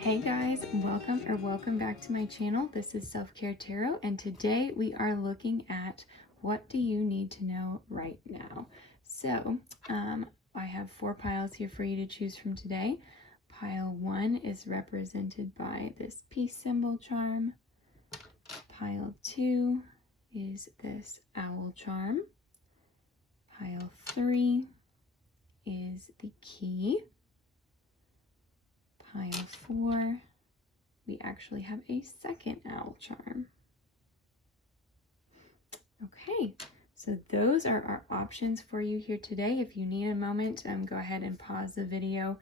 Hey guys, welcome back to my channel. This is Self-Care Tarot, and today we are looking at what do you need to know right now. So I have 4 piles here for you to choose from today. Pile 1 is represented by this peace symbol charm. Pile 2 is this owl charm. Pile 3 is the key. Pile 4, we actually have a second owl charm. Okay, so those are our options for you here today. If you need a moment, go ahead and pause the video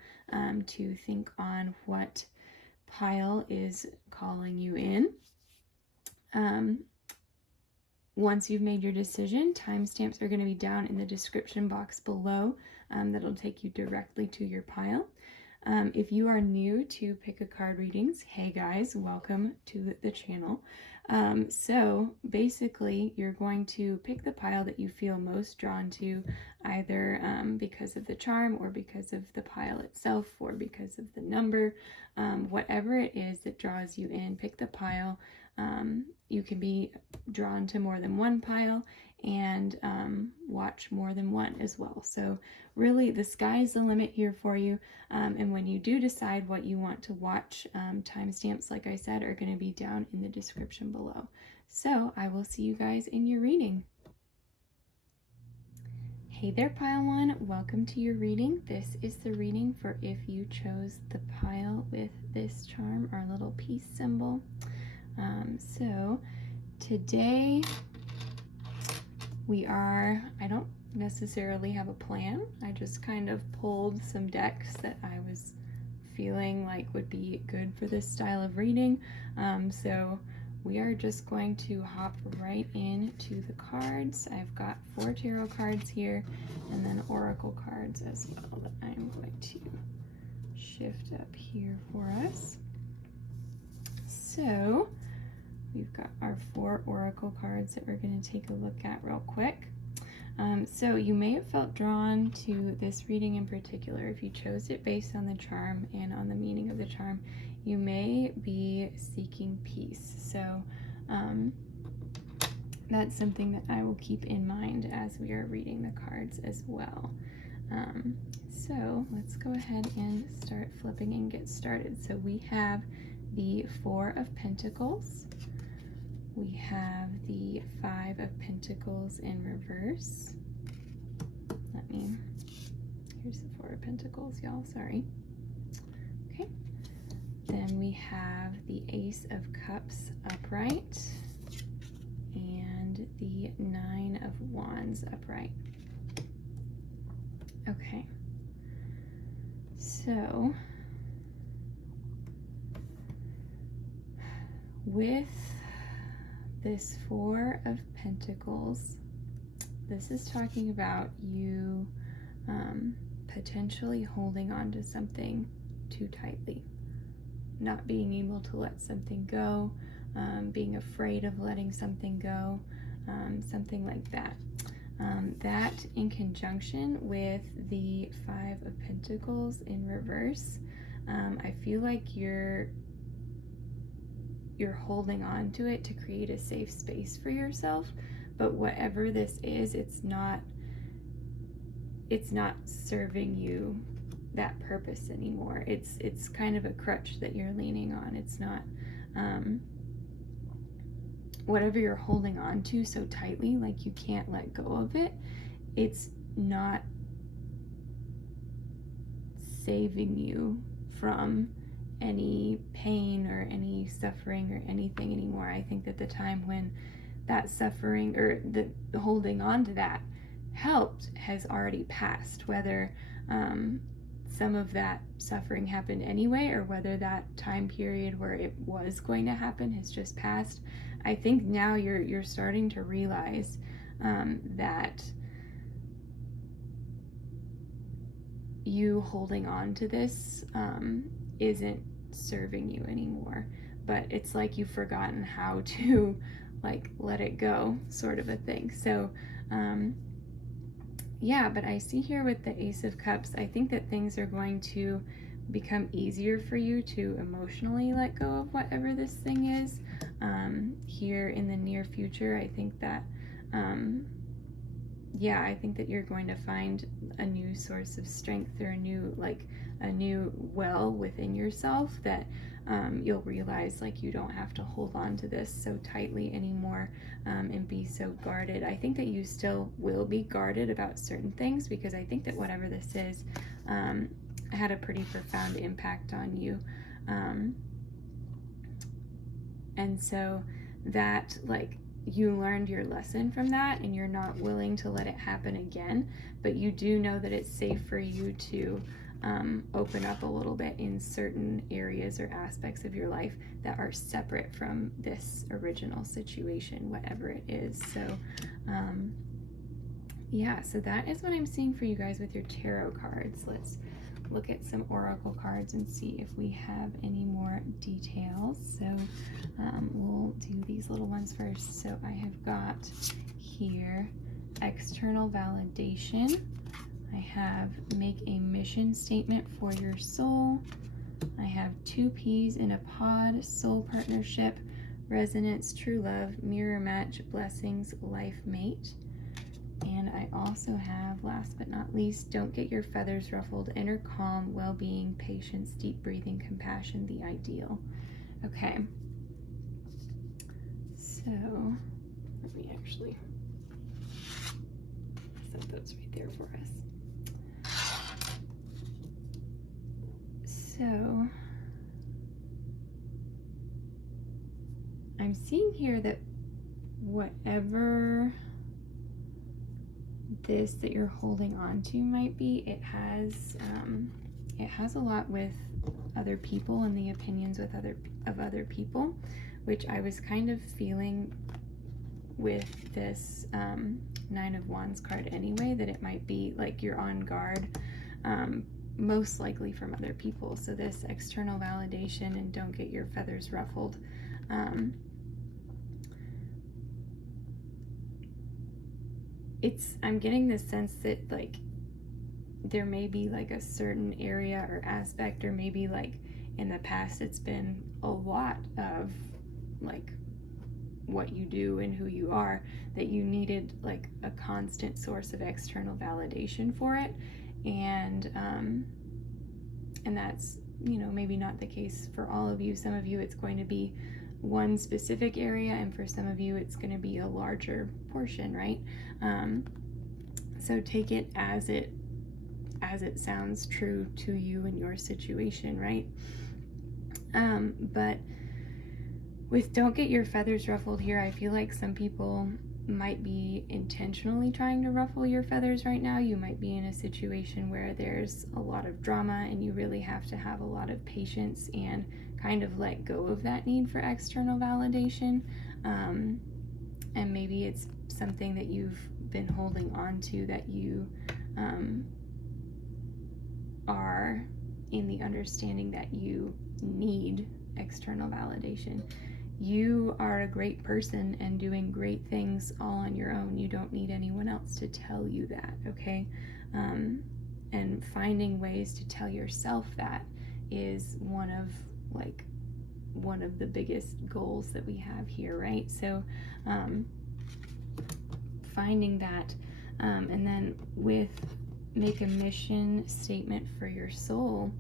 to think on what pile is calling you in. Once you've made your decision, timestamps are going to be down in the description box below. That'll take you directly to your pile. If you are new to Pick a Card readings, hey guys, welcome to the channel. So basically, you're going to pick the pile that you feel most drawn to, either because of the charm or because of the pile itself or because of the number. Whatever it is that draws you in, pick the pile. You can be drawn to more than one pile and watch more than one as well. So really the sky's the limit here for you. And when you do decide what you want to watch, timestamps, like I said, are going to be down in the description below. So I will see you guys in your reading. Hey there, pile 1. Welcome to your reading. This is the reading for if you chose the pile with this charm, our little peace symbol. So today I don't necessarily have a plan. I just kind of pulled some decks that I was feeling like would be good for this style of reading. So we are just going to hop right into the cards. I've got 4 tarot cards here and then oracle cards as well that I'm going to shift up here for us. So we've got our 4 oracle cards that we're going to take a look at real quick. So you may have felt drawn to this reading in particular. If you chose it based on the charm and on the meaning of the charm, you may be seeking peace. So that's something that I will keep in mind as we are reading the cards as well. So let's go ahead and start flipping and get started. So we have the 4 of Pentacles. We have the 5 of Pentacles in reverse. Here's the 4 of Pentacles, y'all, sorry. Okay. Then we have the Ace of Cups upright and the 9 of Wands upright. Okay. So with this 4 of Pentacles, this is talking about you potentially holding on to something too tightly, not being able to let something go, being afraid of letting something go, something like that. That in conjunction with the 5 of Pentacles in reverse, I feel like you're holding on to it to create a safe space for yourself, but whatever this is, it's not serving you that purpose anymore. It's kind of a crutch that you're leaning on. It's not whatever you're holding on to so tightly, like you can't let go of it, it's not saving you from any pain or any suffering or anything anymore. I think that the time when that suffering or the holding on to that helped has already passed, whether some of that suffering happened anyway or whether that time period where it was going to happen has just passed. I think now you're starting to realize that you holding on to this isn't serving you anymore, but it's like you've forgotten how to like let it go, sort of a thing. So yeah, but I see here with the Ace of Cups, I think that things are going to become easier for you to emotionally let go of whatever this thing is here in the near future. I think that I think that you're going to find a new source of strength, or a new well within yourself, that you'll realize like you don't have to hold on to this so tightly anymore, and be so guarded. I think that you still will be guarded about certain things, because I think that whatever this is had a pretty profound impact on you. And so that, like, you learned your lesson from that, and you're not willing to let it happen again, but you do know that it's safe for you to open up a little bit in certain areas or aspects of your life that are separate from this original situation, whatever it is. So so that is what I'm seeing for you guys with your tarot cards. Let's look at some oracle cards and see if we have any more details. So we'll do these little ones first. So I have got here external validation. I have make a mission statement for your soul. I have 2 peas in a pod, soul partnership, resonance, true love, mirror match, blessings, life mate. And I also have, last but not least, don't get your feathers ruffled, inner calm, well-being, patience, deep breathing, compassion, the ideal. Okay. So let me actually set those right there for us. So I'm seeing here that whatever this that you're holding on to might be, it has a lot with other people and the opinions of other people, which I was kind of feeling with this 9 of Wands card anyway, that it might be like you're on guard, most likely from other people. So this external validation and don't get your feathers ruffled, I'm getting this sense that like there may be like a certain area or aspect, or maybe like in the past it's been a lot of like what you do and who you are, that you needed like a constant source of external validation for it, and that's, you know, maybe not the case for all of you. Some of you it's going to be one specific area, and for some of you it's going to be a larger portion, right? So take it as it sounds true to you and your situation, right? But with don't get your feathers ruffled here, I feel like some people might be intentionally trying to ruffle your feathers right now. You might be in a situation where there's a lot of drama, and you really have to have a lot of patience and kind of let go of that need for external validation. And maybe it's something that you've been holding on to, that you are in the understanding that you need external validation. You are a great person and doing great things all on your own. You don't need anyone else to tell you that, okay? And finding ways to tell yourself that is one of the biggest goals that we have here, right? So finding that, and then with make a mission statement for your soul.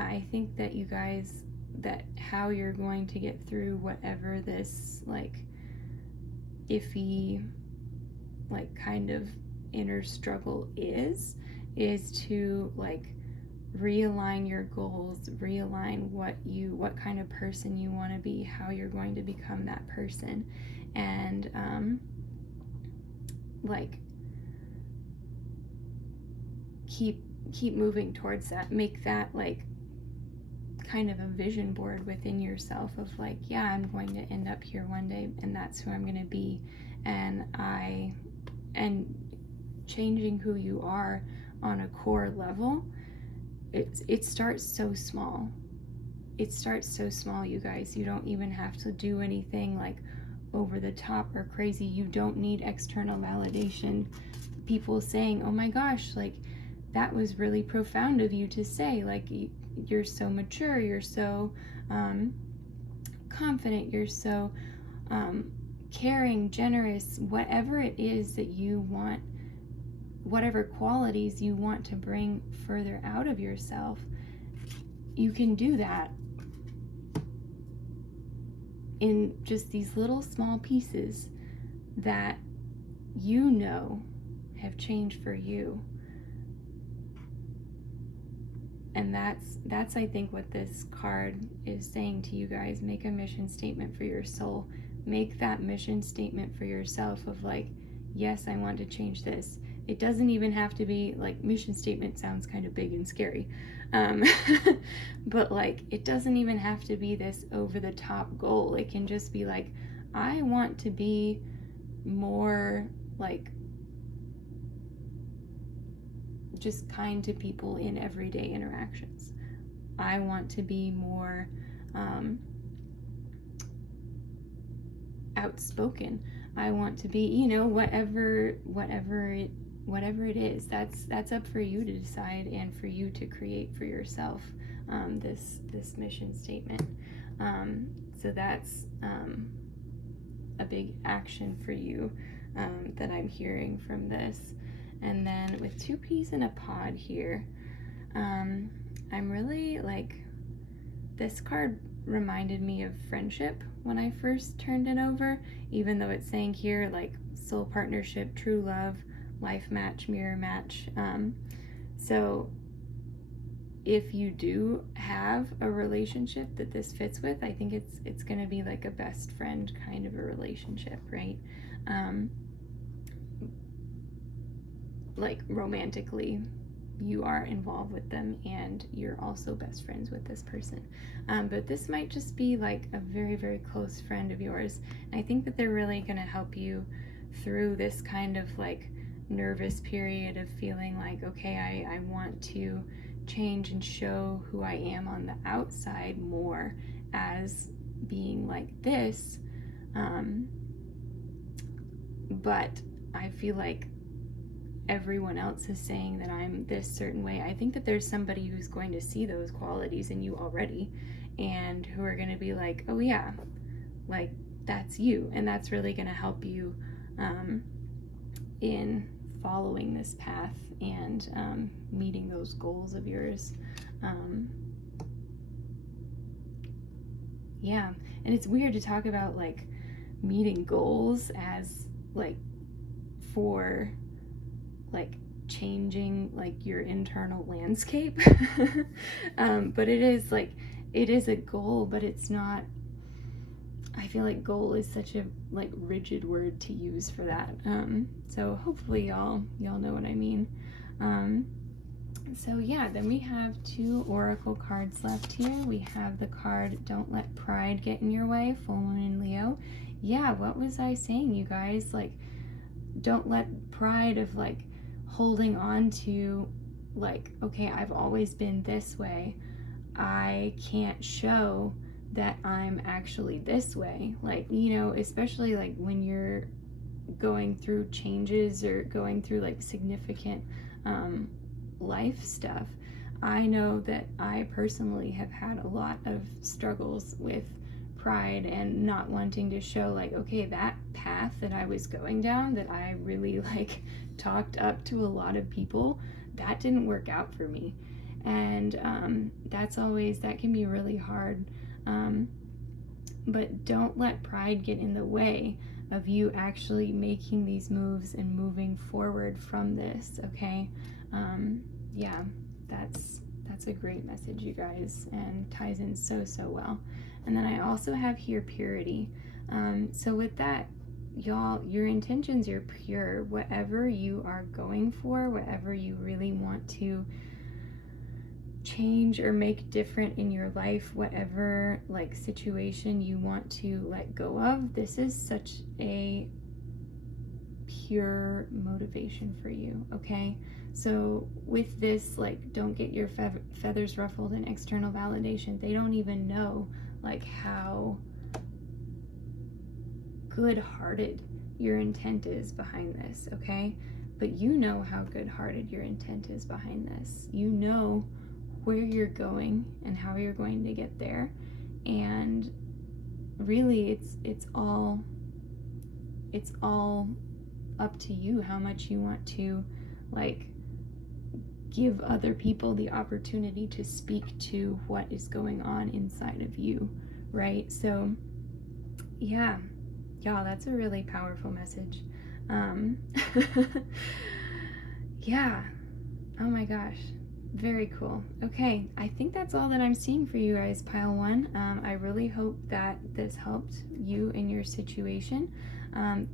I think that you guys, that how you're going to get through whatever this like iffy, like kind of inner struggle is to like realign your goals, realign what kind of person you want to be, how you're going to become that person, and like keep moving towards that. Make that like kind of a vision board within yourself of like, yeah, I'm going to end up here one day, and that's who I'm going to be. And changing who you are on a core level, it starts so small. It starts so small, you guys. You don't even have to do anything like over the top or crazy. You don't need external validation. People saying, oh my gosh, like that was really profound of you to say. Like, you're so mature, you're so confident, you're so caring, generous, whatever it is that you want, whatever qualities you want to bring further out of yourself, you can do that in just these little small pieces that you know have changed for you. And that's I think what this card is saying to you guys. Make a mission statement for your soul. Make that mission statement for yourself of like, yes, I want to change this. It doesn't even have to be like, mission statement sounds kind of big and scary. But like, it doesn't even have to be this over the top goal. It can just be like, I want to be more like just kind to people in everyday interactions. I want to be more outspoken. I want to be, you know, whatever it is. That's up for you to decide and for you to create for yourself. This mission statement. So that's a big action for you that I'm hearing from this. And then with 2 peas in a pod here, I'm really like, this card reminded me of friendship when I first turned it over, even though it's saying here like soul partnership, true love, life match, mirror match. So if you do have a relationship that this fits with, I think it's going to be like a best friend kind of a relationship, right? Like romantically, you are involved with them and you're also best friends with this person. But this might just be like a very, very close friend of yours. And I think that they're really going to help you through this kind of like nervous period of feeling like, okay, I want to change and show who I am on the outside more as being like this. But I feel like everyone else is saying that I'm this certain way. I think that there's somebody who's going to see those qualities in you already and who are going to be like, oh yeah, like that's you. And that's really going to help you in following this path and meeting those goals of yours. Yeah, and it's weird to talk about like meeting goals as like for like changing like your internal landscape. But it is like, it is a goal, but it's not, I feel like goal is such a like rigid word to use for that. So hopefully y'all know what I mean. So yeah, then we have 2 oracle cards left here. We have the card Don't Let Pride Get in Your Way, full moon in Leo. Yeah, what was I saying, you guys? Like, don't let pride of like holding on to like, okay, I've always been this way, I can't show that I'm actually this way. Like, you know, especially like when you're going through changes or going through like significant life stuff. I know that I personally have had a lot of struggles with pride and not wanting to show like, okay, that path that I was going down, that I really like talked up to a lot of people, that didn't work out for me. And that can be really hard. But don't let pride get in the way of you actually making these moves and moving forward from this, okay? Yeah, that's a great message, you guys, and ties in so well. And then I also have here purity. So with that, y'all, your intentions are pure. Whatever you are going for, whatever you really want to change or make different in your life, whatever like situation you want to let go of, this is such a pure motivation for you, okay? So with this, like, don't get your feathers ruffled in external validation. They don't even know like how good-hearted your intent is behind this, okay? but you know how good-hearted your intent is behind this. You know where you're going and how you're going to get there, and really it's all up to you how much you want to like give other people the opportunity to speak to what is going on inside of you, right? So yeah, y'all, that's a really powerful message. Yeah, oh my gosh, very cool. Okay, I think that's all that I'm seeing for you guys, pile one. I really hope that this helped you in your situation.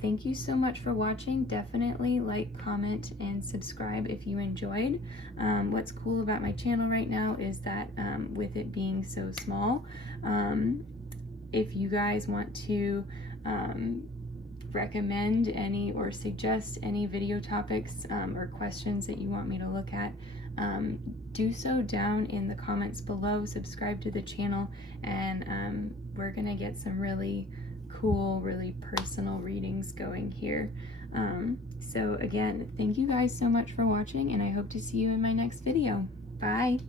Thank you so much for watching. Definitely like, comment, and subscribe if you enjoyed. What's cool about my channel right now is that with it being so small, if you guys want to recommend any or suggest any video topics or questions that you want me to look at, do so down in the comments below. Subscribe to the channel, and we're gonna get some really cool, really personal readings going here. So again, thank you guys so much for watching, and I hope to see you in my next video. Bye!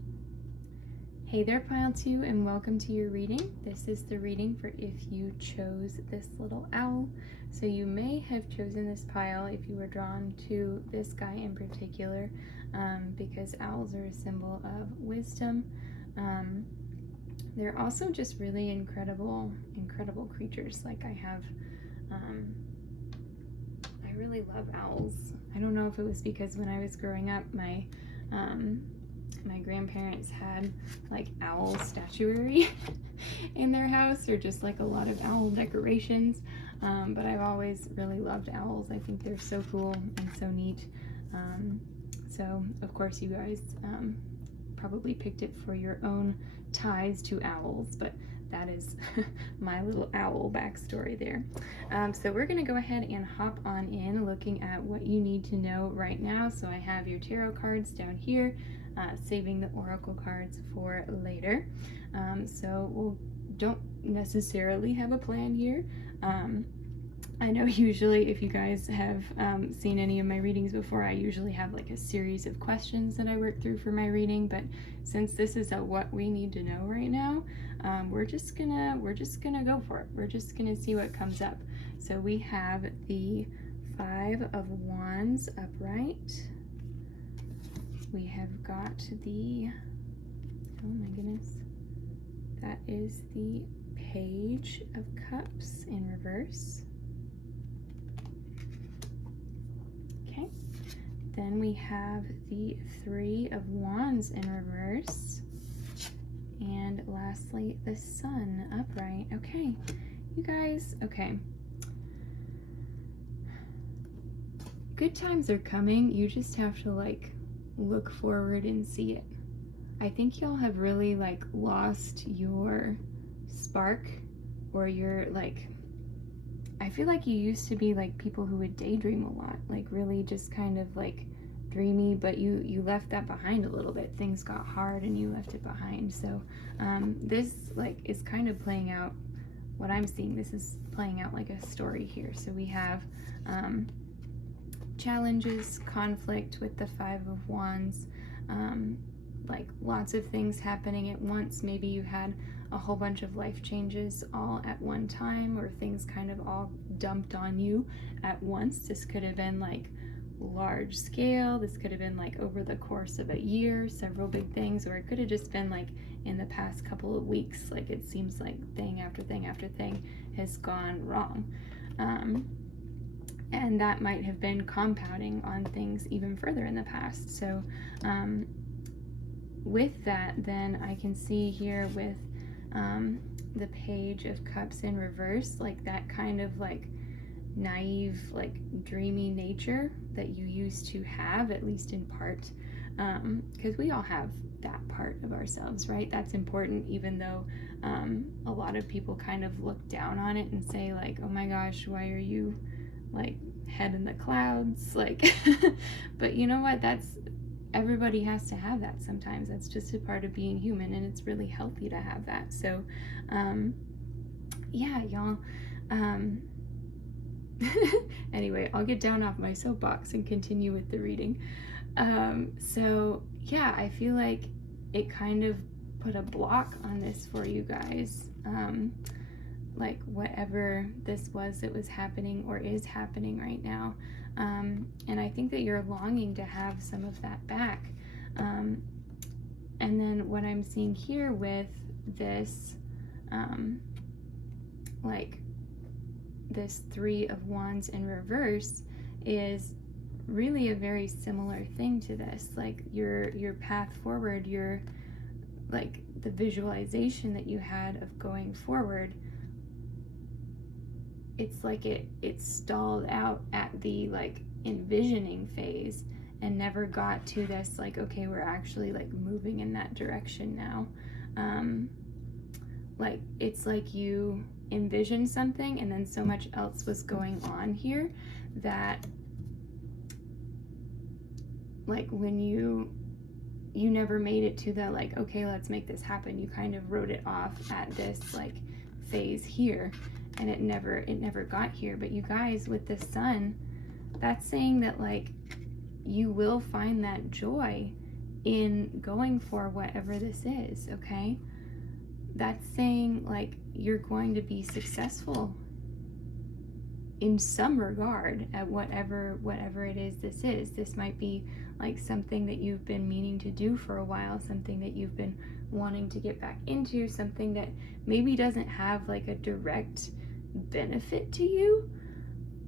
Hey there, pile 2, and welcome to your reading. This is the reading for if you chose this little owl. So you may have chosen this pile if you were drawn to this guy in particular, because owls are a symbol of wisdom. They're also just really incredible creatures. Like I really love owls. I don't know if it was because when I was growing up, my grandparents had like owl statuary in their house, or just like a lot of owl decorations, but I've always really loved owls. I think they're so cool and so neat. So of course you guys probably picked it for your own ties to owls, but that is my little owl backstory there. So we're going to go ahead and hop on in looking at what you need to know right now. So I have your tarot cards down here, saving the oracle cards for later. So we don't necessarily have a plan here. I know usually if you guys have seen any of my readings before, I usually have like a series of questions that I work through for my reading, but since this is a what we need to know right now, we're just gonna go for it. We're just gonna see what comes up. So we have the 5 of Wands upright. We have got the, oh my goodness, that is the Page of Cups in reverse. Okay, then we have the 3 of Wands in reverse, and lastly the Sun upright. Okay, you guys, okay, good times are coming. You just have to like look forward and see it. I think y'all have really like lost your spark, or your like, I feel like you used to be like people who would daydream a lot, like really just kind of like dreamy, but you left that behind a little bit. Things got hard and you left it behind. So this like is kind of playing out what I'm seeing. This is playing out like a story here. So we have challenges, conflict with the 5 of Wands, like lots of things happening at once. Maybe you had a whole bunch of life changes all at one time, or things kind of all dumped on you at once. This could have been like large scale. This could have been like over the course of a year, several big things, or it could have just been like in the past couple of weeks. Like it seems like thing after thing after thing has gone wrong. And that might have been compounding on things even further in the past. So with that, then I can see here with the Page of Cups in reverse, like that kind of like naive, like dreamy nature that you used to have, at least in part, because we all have that part of ourselves, right? That's important, even though a lot of people kind of look down on it and say like, oh my gosh, why are you like head in the clouds, like but you know what, that's, everybody has to have that sometimes. That's just a part of being human, and it's really healthy to have that. So yeah, y'all, Anyway, I'll get down off my soapbox and continue with the reading. So yeah, I feel like it kind of put a block on this for you guys. Like whatever this was that was happening or is happening right now. And I think that you're longing to have some of that back. And then what I'm seeing here with this, like this Three of Wands in reverse, is really a very similar thing to this. Like your path forward, your like the visualization that you had of going forward, it's like it stalled out at the like envisioning phase and never got to this like, okay, we're actually like moving in that direction now. Like it's like you envisioned something and then so much else was going on here that like when you never made it to the like, okay, let's make this happen. You kind of wrote it off at this like phase here, and it never got here. But you guys, with the Sun, that's saying that like you will find that joy in going for whatever this is, okay? That's saying like you're going to be successful in some regard at whatever it is this is. This might be like something that you've been meaning to do for a while, something that you've been wanting to get back into, something that maybe doesn't have like a direct benefit to you,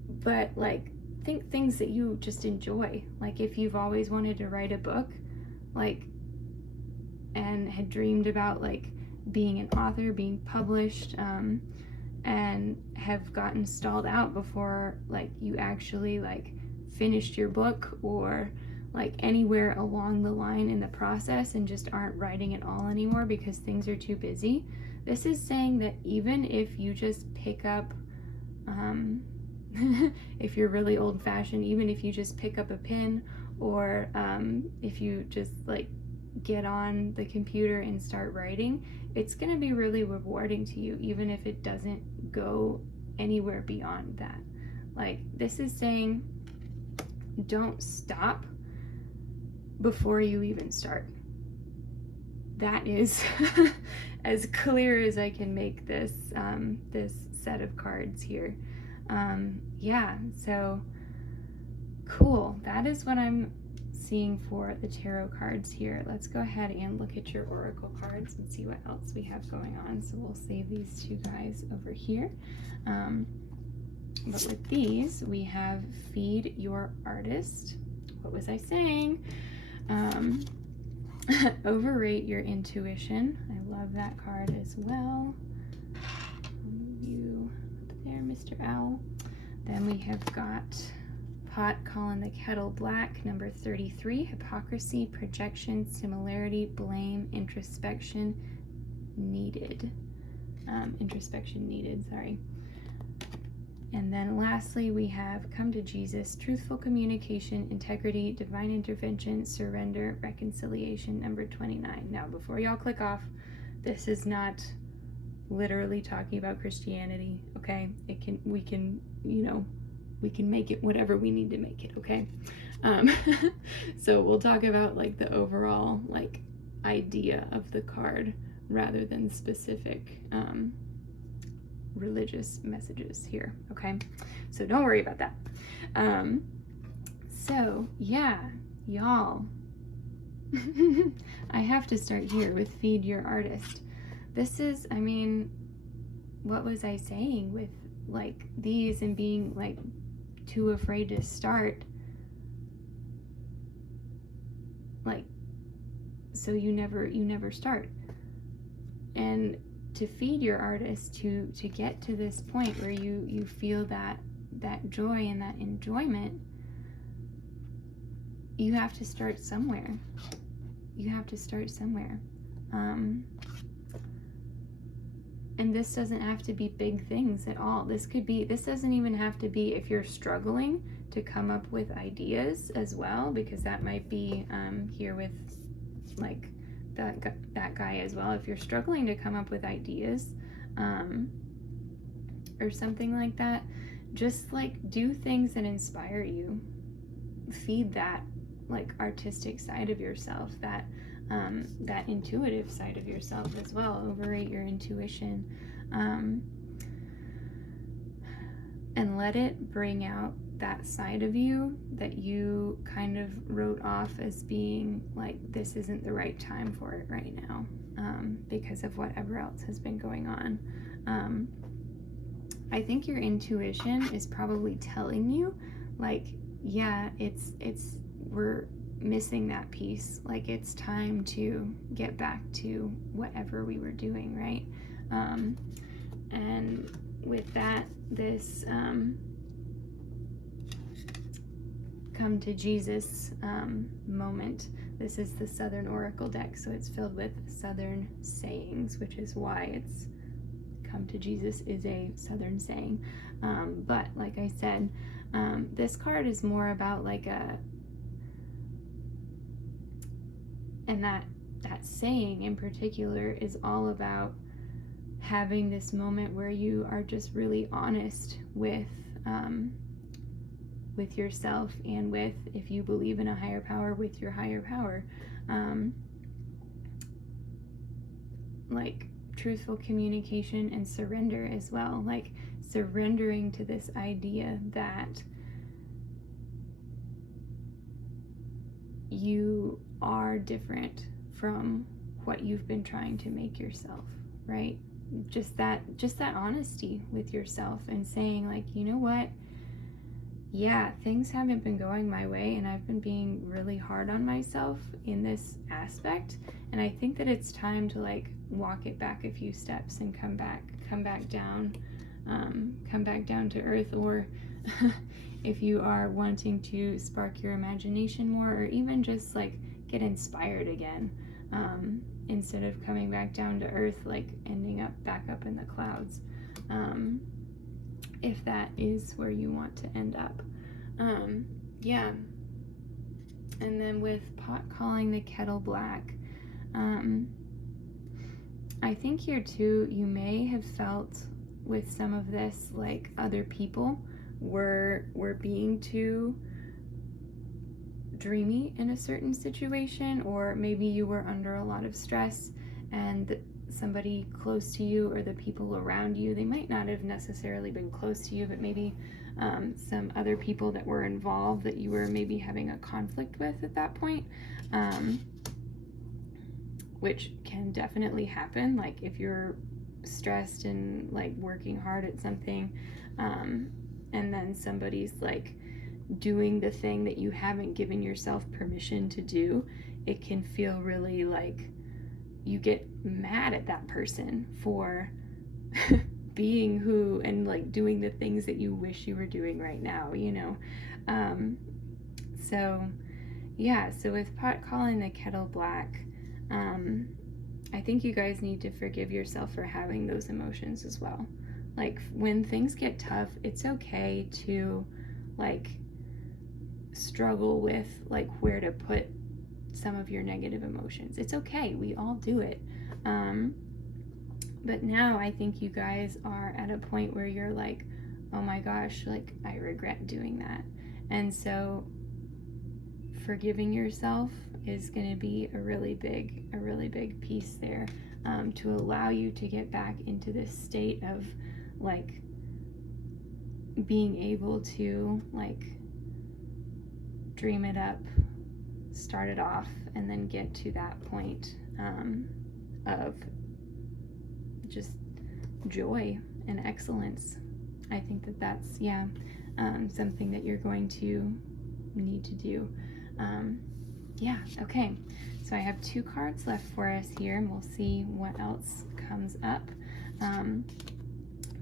but like think things that you just enjoy. Like if you've always wanted to write a book, like, and had dreamed about like being an author, being published, and have gotten stalled out before like you actually like finished your book, or like anywhere along the line in the process and just aren't writing at all anymore because things are too busy. This is saying that even if you just pick up, if you're really old-fashioned, even if you just pick up a pen, or if you just like get on the computer and start writing, it's going to be really rewarding to you, even if it doesn't go anywhere beyond that. Like this is saying don't stop before you even start. That is as clear as I can make this this set of cards here. Yeah, so cool. That is what I'm seeing for the tarot cards here. Let's go ahead and look at your oracle cards and see what else we have going on. So we'll save these two guys over here. But with these, we have Feed Your Artist. What was I saying? Overrate your intuition. I love that card as well. You up there, Mr. Owl. Then we have got Pot Calling the Kettle Black, number 33. Hypocrisy, projection, similarity, blame, introspection needed. Introspection needed, sorry. And then lastly, we have Come to Jesus, truthful communication, integrity, divine intervention, surrender, reconciliation, number 29. Now, before y'all click off, this is not literally talking about Christianity, okay? We can make it whatever we need to make it, okay? So we'll talk about like the overall like idea of the card rather than specific religious messages here, okay? So don't worry about that. So yeah, y'all, I have to start here with Feed Your Artist. This is, I mean, what was I saying with like these and being like too afraid to start? Like, so you never start. And to feed your artist, to get to this point where you feel that joy and that enjoyment, you have to start somewhere. You have to start somewhere. And this doesn't have to be big things at all. This doesn't even have to be if you're struggling to come up with ideas as well, because that might be here with like that guy as well. If you're struggling to come up with ideas or something like that, just like do things that inspire you. Feed that like artistic side of yourself, that intuitive side of yourself as well. Overrate your intuition, and let it bring out that side of you that you kind of wrote off as being like, this isn't the right time for it right now, because of whatever else has been going on. I think your intuition is probably telling you, like, yeah, we're missing that piece. Like, it's time to get back to whatever we were doing, right? And with that, this come to Jesus moment. This is the Southern Oracle deck, so it's filled with Southern sayings, which is why it's come to Jesus is a Southern saying. But like I said, this card is more about like and that saying in particular is all about having this moment where you are just really honest with yourself, and with, if you believe in a higher power, with your higher power. Like truthful communication and surrender as well, like surrendering to this idea that you are different from what you've been trying to make yourself, right? Just that honesty with yourself, and saying like, you know what, yeah, things haven't been going my way, and I've been being really hard on myself in this aspect, and I think that it's time to like walk it back a few steps and come back down to earth. Or if you are wanting to spark your imagination more, or even just like get inspired again, instead of coming back down to earth, like ending up back up in the clouds, if that is where you want to end up. Yeah. And then with pot calling the kettle black, I think here too, you may have felt with some of this like other people were being too dreamy in a certain situation, or maybe you were under a lot of stress, and somebody close to you or the people around you, they might not have necessarily been close to you, but maybe some other people that were involved that you were maybe having a conflict with at that point, which can definitely happen. Like if you're stressed and like working hard at something, and then somebody's like doing the thing that you haven't given yourself permission to do, it can feel really like you get mad at that person for being who, and like doing the things that you wish you were doing right now, you know. So yeah, so with pot calling the kettle black, I think you guys need to forgive yourself for having those emotions as well. Like when things get tough, it's okay to like struggle with like where to put some of your negative emotions. It's okay, we all do it. But now I think you guys are at a point where you're like, oh my gosh, like I regret doing that. And so forgiving yourself is going to be a really big piece there, to allow you to get back into this state of like being able to like dream it up, start it off, and then get to that point of just joy and excellence. I think that that's something that you're going to need to do. Yeah, okay, so I have 2 cards left for us here, and we'll see what else comes up.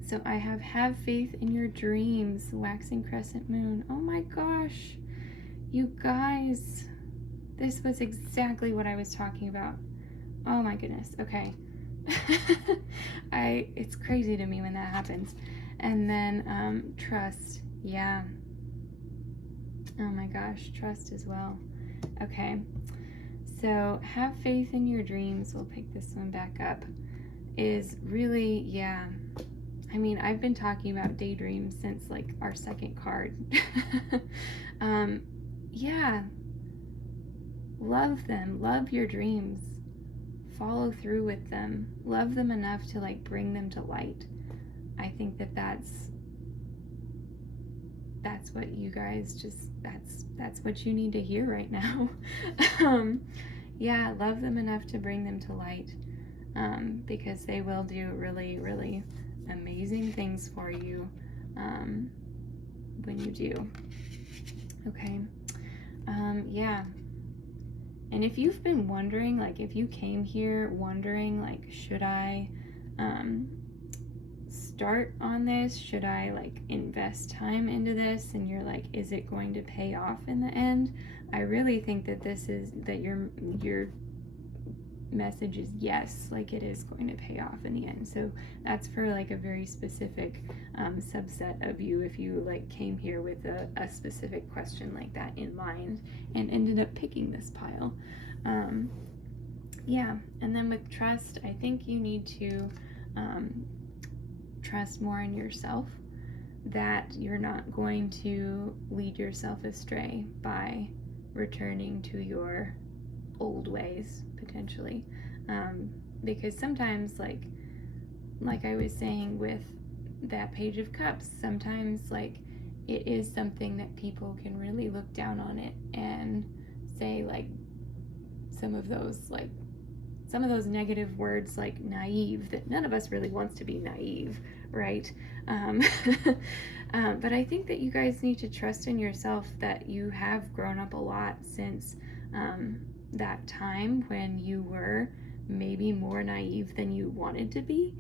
So I have faith in your dreams, waxing crescent moon. Oh my gosh, you guys, this was exactly what I was talking about. Oh my goodness, okay. It's crazy to me when that happens. And then trust, yeah. Oh my gosh, trust as well. Okay, so have faith in your dreams, we'll pick this one back up, is really, yeah, I mean, I've been talking about daydreams since like our second card. Yeah, love them, love your dreams, follow through with them, love them enough to like bring them to light. I think that that's what you guys just, that's what you need to hear right now. Yeah, love them enough to bring them to light, because they will do really, really amazing things for you when you do. Okay. Yeah. And if you've been wondering, like if you came here wondering, like, should I start on this? Should I like invest time into this? And you're like, is it going to pay off in the end? I really think that your message is yes, like it is going to pay off in the end. So that's for like a very specific subset of you, if you like came here with a specific question like that in mind and ended up picking this pile. Yeah, and then with trust, I think you need to trust more in yourself, that you're not going to lead yourself astray by returning to your old ways potentially, because sometimes like I was saying with that Page of Cups, sometimes like it is something that people can really look down on it and say like some of those negative words like naive, that none of us really wants to be naive, right? But I think that you guys need to trust in yourself, that you have grown up a lot since that time when you were maybe more naive than you wanted to be,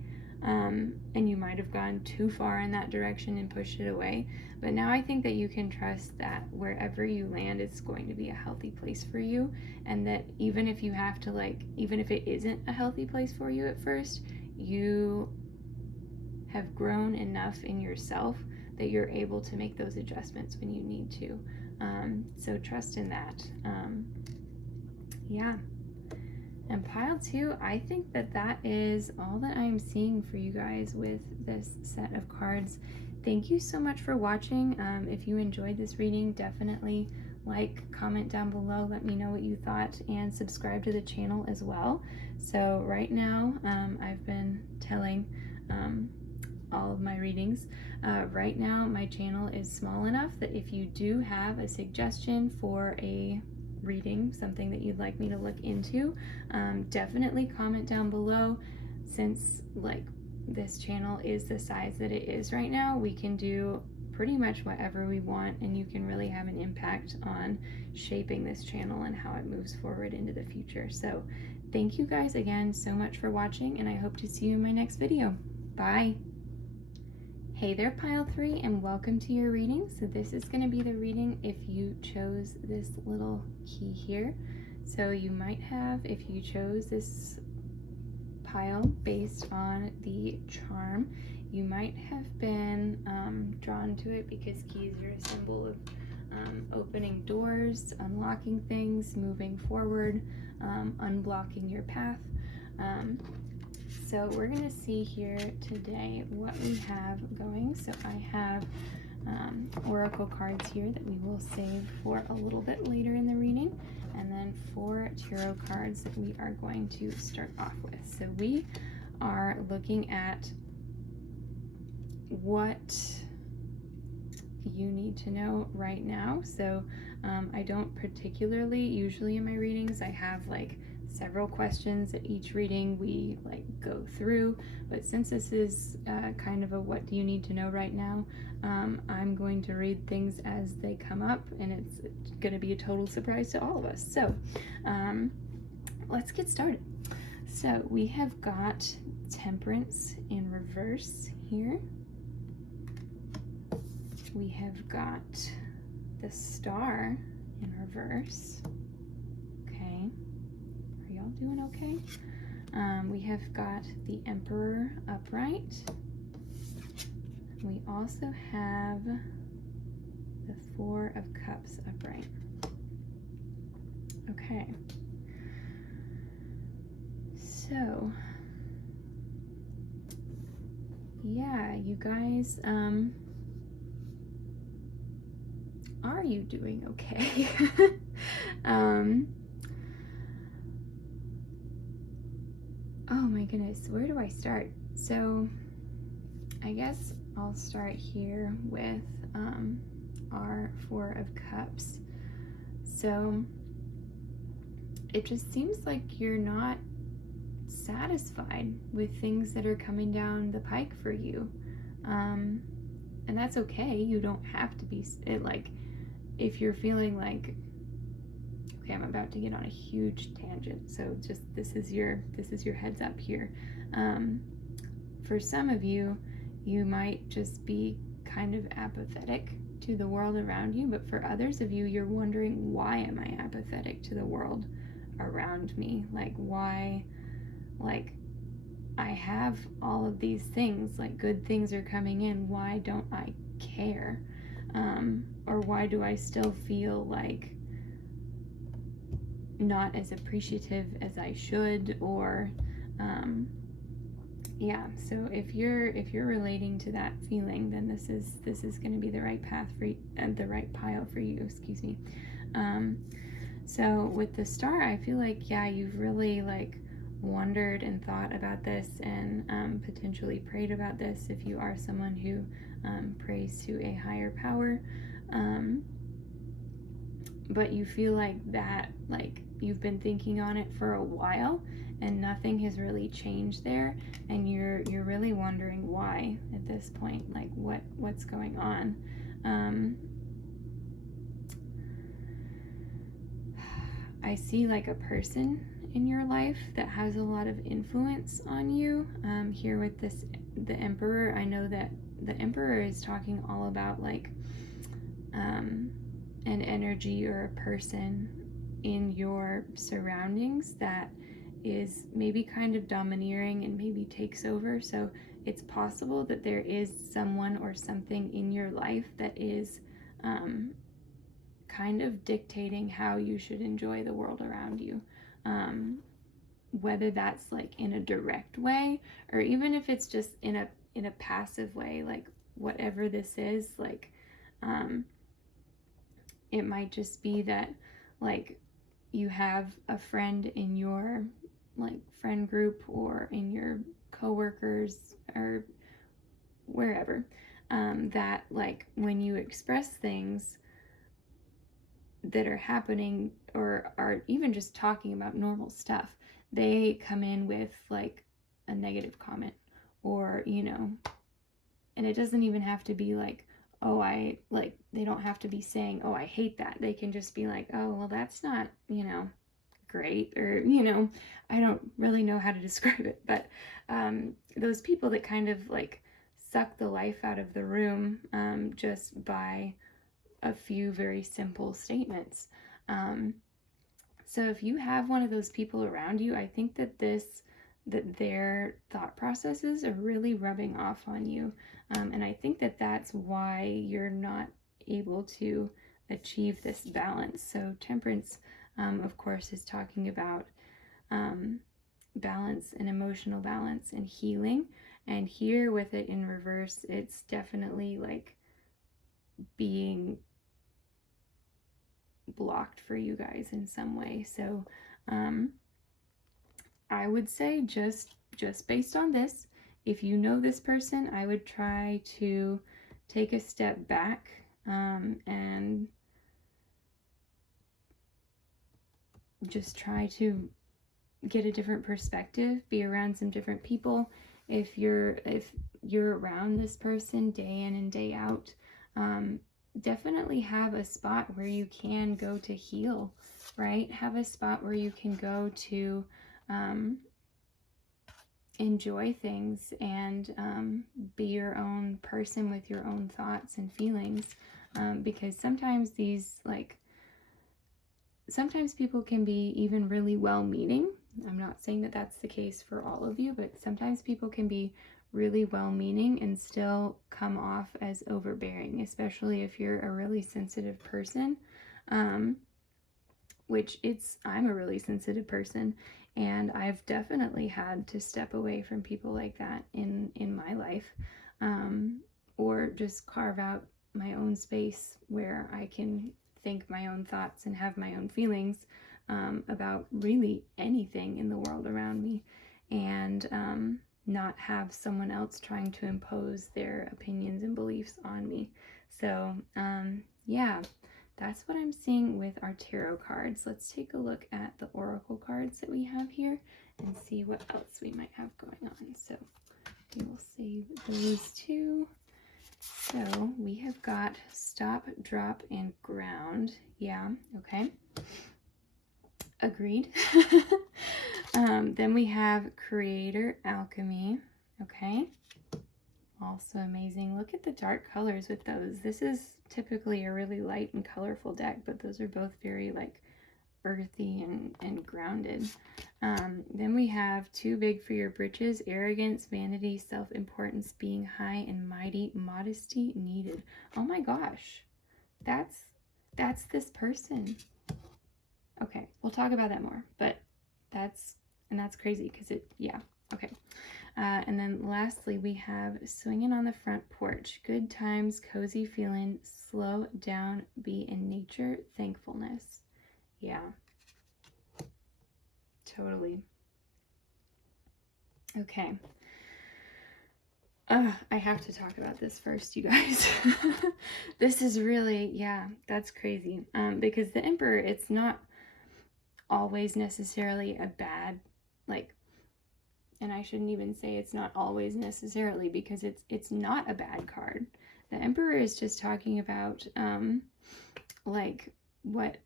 and you might have gone too far in that direction and pushed it away. But now I think that you can trust that wherever you land, it's going to be a healthy place for you, and that even if you have to even if it isn't a healthy place for you at first, you have grown enough in yourself that you're able to make those adjustments when you need to. So trust in that. Yeah. And pile 2, I think that is all that I'm seeing for you guys with this set of cards. Thank you so much for watching. If you enjoyed this reading, definitely like, comment down below, let me know what you thought, and subscribe to the channel as well. So right now, I've been telling all of my readings. Right now, my channel is small enough that if you do have a suggestion for a reading, something that you'd like me to look into, definitely comment down below. Since like this channel is the size that it is right now, we can do pretty much whatever we want, and you can really have an impact on shaping this channel and how it moves forward into the future. So thank you guys again so much for watching, and I hope to see you in my next video. Bye. Hey there, pile 3, and welcome to your reading. So this is going to be the reading if you chose this little key here. So you might have, if you chose this pile based on the charm, you might have been drawn to it because keys are a symbol of opening doors, unlocking things, moving forward, unblocking your path. So we're going to see here today what we have going. So I have oracle cards here that we will save for a little bit later in the reading, and then 4 tarot cards that we are going to start off with. So we are looking at what you need to know right now. So I don't particularly, usually in my readings, I have like several questions at each reading we like go through, but since this is kind of a what do you need to know right now, I'm going to read things as they come up, and it's going to be a total surprise to all of us. So let's get started. So we have got Temperance in reverse here. We have got the Star in reverse. Okay. Are y'all doing okay? We have got the Emperor upright. We also have the 4 of Cups upright. Okay. So yeah, you guys, are you doing okay? um, oh my goodness, where do I start? So I guess I'll start here with our Four of Cups. So it just seems like you're not satisfied with things that are coming down the pike for you. And that's okay. You don't have to be like, if you're feeling like, okay, I'm about to get on a huge tangent, so just this is your heads up here. For some of you, you might just be kind of apathetic to the world around you, but for others of you, you're wondering, why am I apathetic to the world around me? Like, why? Like, I have all of these things, like good things are coming in, why don't I care? Or why do I still feel like not as appreciative as I should? Or yeah, so if you're relating to that feeling, then this is going to be the right path for you, the right pile for you, excuse me. So with the Star, I feel like, yeah, you've really like wondered and thought about this, and potentially prayed about this if you are someone who prays to a higher power. But you feel like that, like you've been thinking on it for a while and nothing has really changed there, and you're really wondering why at this point, like what's going on. I see like a person in your life that has a lot of influence on you. Here with this, the Emperor, I know that the Emperor is talking all about like an energy or a person in your surroundings that is maybe kind of domineering and maybe takes over. So it's possible that there is someone or something in your life that is kind of dictating how you should enjoy the world around you. Whether that's like in a direct way, or even if it's just in a passive way, like whatever this is, like it might just be that like you have a friend in your like friend group or in your coworkers or wherever, that like when you express things that are happening or are even just talking about normal stuff, they come in with like a negative comment, or and it doesn't even have to be like, oh, I like, they don't have to be saying, oh, I hate that. They can just be like, oh, well, that's not, great, or I don't really know how to describe it, but those people that kind of like suck the life out of the room, just by a few very simple statements. So if you have one of those people around you, I think that their thought processes are really rubbing off on you, and I think that that's why you're not able to achieve this balance. So Temperance, of course, is talking about balance and emotional balance and healing, and here with it in reverse, it's definitely like being blocked for you guys in some way. So I would say just based on this, if you know this person, I would try to take a step back, and just try to get a different perspective, be around some different people. If you're around this person day in and day out, definitely have a spot where you can go to heal, right? Have a spot where you can go to enjoy things and be your own person with your own thoughts and feelings, because sometimes sometimes people can be even really well-meaning. I'm not saying that that's the case for all of you, but sometimes people can be really well-meaning and still come off as overbearing, especially if you're a really sensitive person. which I'm a really sensitive person, and I've definitely had to step away from people like that in my life, or just carve out my own space where I can think my own thoughts and have my own feelings about really anything in the world around me, and not have someone else trying to impose their opinions and beliefs on me. So yeah, that's what I'm seeing with our tarot cards. Let's take a look at the oracle cards that we have here and see what else we might have going on. So we will save those two. So we have got stop, drop, and ground. Yeah, okay. Agreed. Then we have creator, alchemy. Okay. Also amazing. Look at the dark colors with those. This is typically a really light and colorful deck, but those are both very like earthy and grounded. Then we have too big for your britches, arrogance, vanity, self-importance, being high and mighty, modesty needed. Oh my gosh, that's this person. Okay, we'll talk about that more, but that's crazy because yeah, okay. And then lastly, we have swinging on the front porch, good times, cozy feeling, slow down, be in nature, thankfulness. Yeah, totally. Okay. I have to talk about this first, you guys. This is really, yeah, that's crazy. Because the Emperor, it's not always necessarily a bad, like, and I shouldn't even say it's not always necessarily, because it's not a bad card. The Emperor is just talking about like what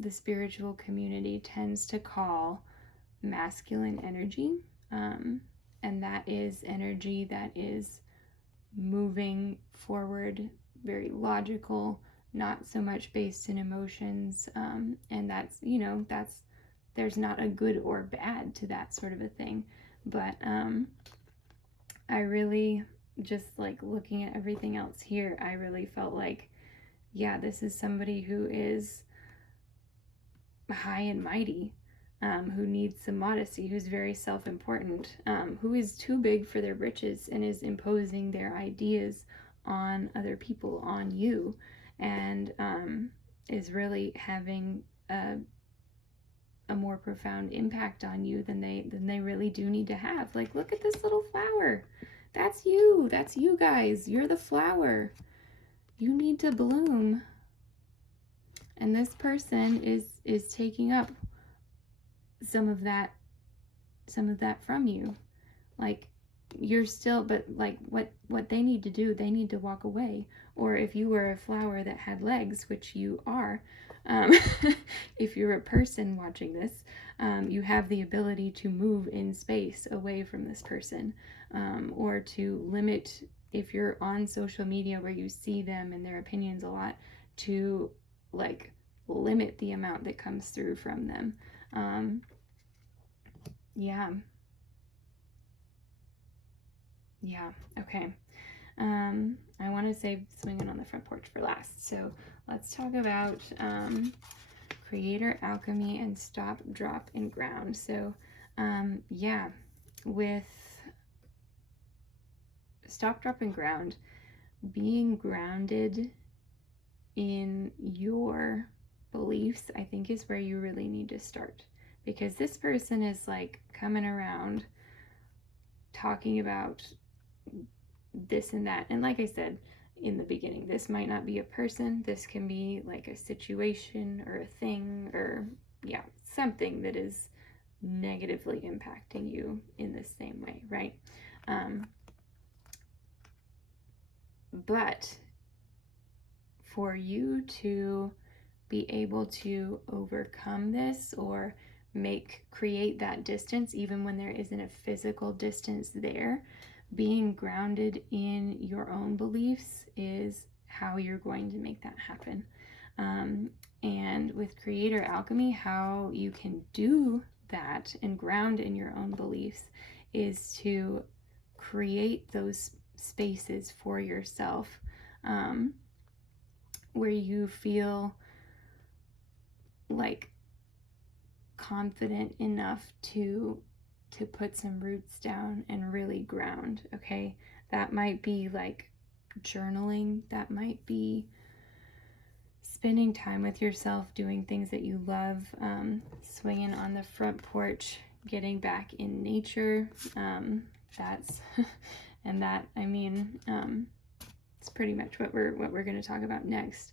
the spiritual community tends to call masculine energy, and that is energy that is moving forward, very logical, not so much based in emotions, and that's, you know, that's, there's not a good or bad to that sort of a thing, but I really, just like looking at everything else here, I really felt like, yeah, this is somebody who is high and mighty, who needs some modesty, who's very self-important, who is too big for their britches and is imposing their ideas on other people, on you, and is really having a more profound impact on you than they really do need to have. Like, look at this little flower. That's you. That's you guys. You're the flower. You need to bloom. And this person is taking up some of that from you. Like, you're still, but like what they need to do, they need to walk away. Or if you were a flower that had legs, which you are, if you're a person watching this, you have the ability to move in space away from this person, or to limit, if you're on social media where you see them and their opinions a lot, to like limit the amount that comes through from them. Yeah. Yeah, okay. I want to save swinging on the front porch for last. So let's talk about creator, alchemy, and stop, drop, and ground. So yeah, with stop, drop, and ground, being grounded in your beliefs, I think, is where you really need to start. Because this person is like coming around talking about this and that. And like I said in the beginning, this might not be a person. This can be like a situation or a thing, or yeah, something that is negatively impacting you in the same way, right? But for you to be able to overcome this, or create that distance, even when there isn't a physical distance there, being grounded in your own beliefs is how you're going to make that happen. And with creator alchemy, how you can do that and ground in your own beliefs is to create those spaces for yourself, where you feel like confident enough to put some roots down and really ground. Okay, that might be like journaling, that might be spending time with yourself, doing things that you love, swinging on the front porch, getting back in nature. That's and that, I mean, it's pretty much what we're going to talk about next.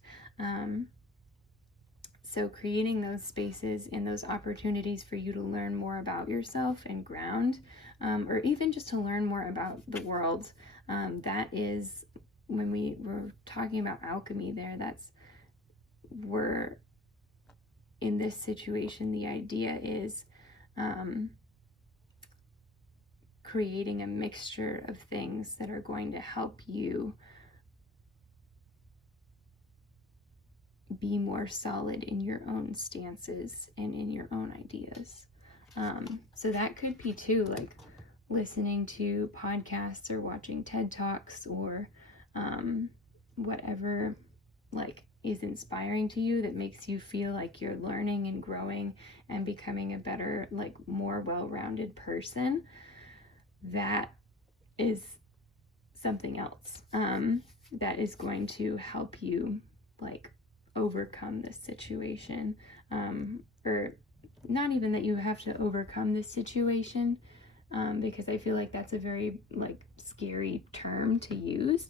So creating those spaces and those opportunities for you to learn more about yourself and ground, or even just to learn more about the world. That is, when we were talking about alchemy there, we're in this situation, the idea is creating a mixture of things that are going to help you be more solid in your own stances and in your own ideas. So that could be too, like listening to podcasts or watching TED Talks or whatever like is inspiring to you that makes you feel like you're learning and growing and becoming a better, like more well-rounded person. That is something else that is going to help you like overcome this situation, or not even that you have to overcome this situation, because I feel like that's a very like scary term to use.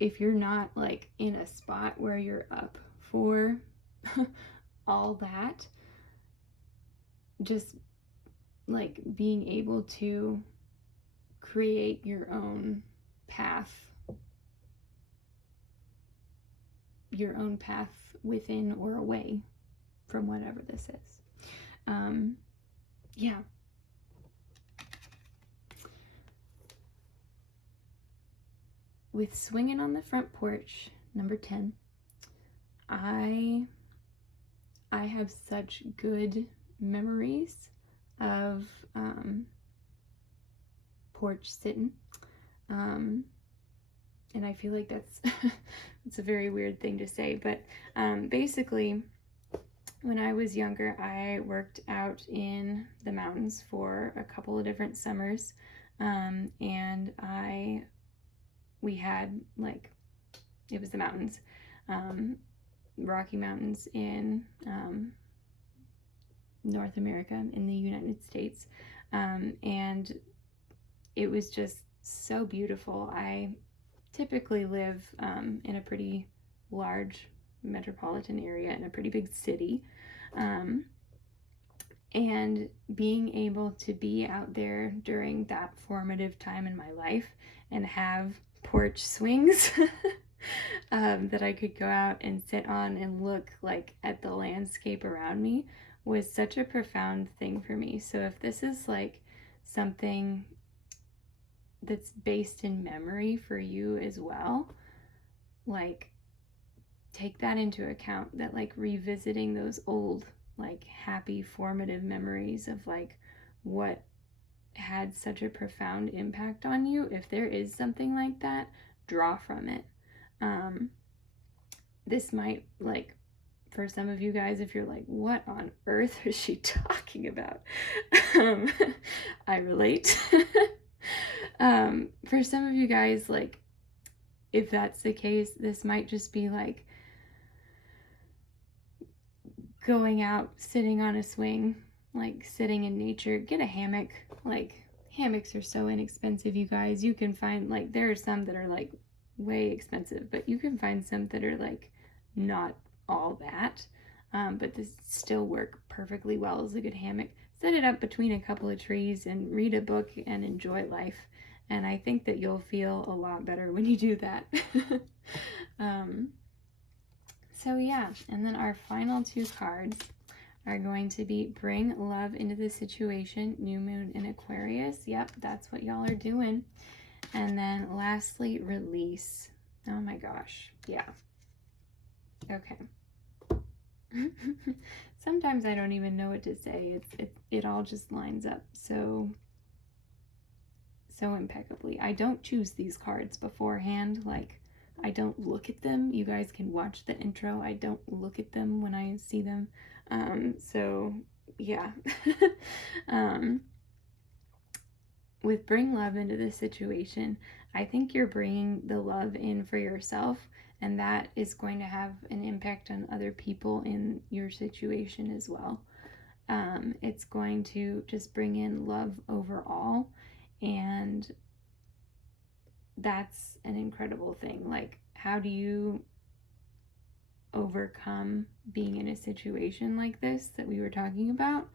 If you're not like in a spot where you're up for all that, just like being able to create your own path within or away from whatever this is. Yeah. With swinging on the front porch, number 10, I have such good memories of porch sitting. And I feel like that's it's a very weird thing to say, but basically when I was younger, I worked out in the mountains for a couple of different summers, and we had like, it was the mountains, Rocky Mountains in North America, in the United States, and it was just so beautiful. I typically live in a pretty large metropolitan area in a pretty big city, and being able to be out there during that formative time in my life and have porch swings that I could go out and sit on and look like at the landscape around me was such a profound thing for me. So if this is like something that's based in memory for you as well, like take that into account, that like revisiting those old like happy formative memories of like what had such a profound impact on you. If there is something like that, draw from it. This might, like, for some of you guys, if you're like, what on earth is she talking about? I relate. For some of you guys, like, if that's the case, this might just be like going out, sitting on a swing, like sitting in nature. Get a hammock. Like, hammocks are so inexpensive, you guys. You can find, like, there are some that are like way expensive, but you can find some that are like not all that, but this still work perfectly well as a good hammock. Set it up between a couple of trees and read a book and enjoy life, and I think that you'll feel a lot better when you do that. So yeah, and then our final two cards are going to be Bring Love into the Situation, New Moon in Aquarius. Yep, that's what y'all are doing. And then lastly, Release. Oh my gosh, yeah. Okay. Sometimes I don't even know what to say. It all just lines up so impeccably. I don't choose these cards beforehand. Like, I don't look at them. You guys can watch the intro. I don't look at them when I see them. So yeah. With bring love into this situation, I think you're bringing the love in for yourself, and that is going to have an impact on other people in your situation as well. It's going to just bring in love overall, and that's an incredible thing. Like, how do you overcome being in a situation like this that we were talking about?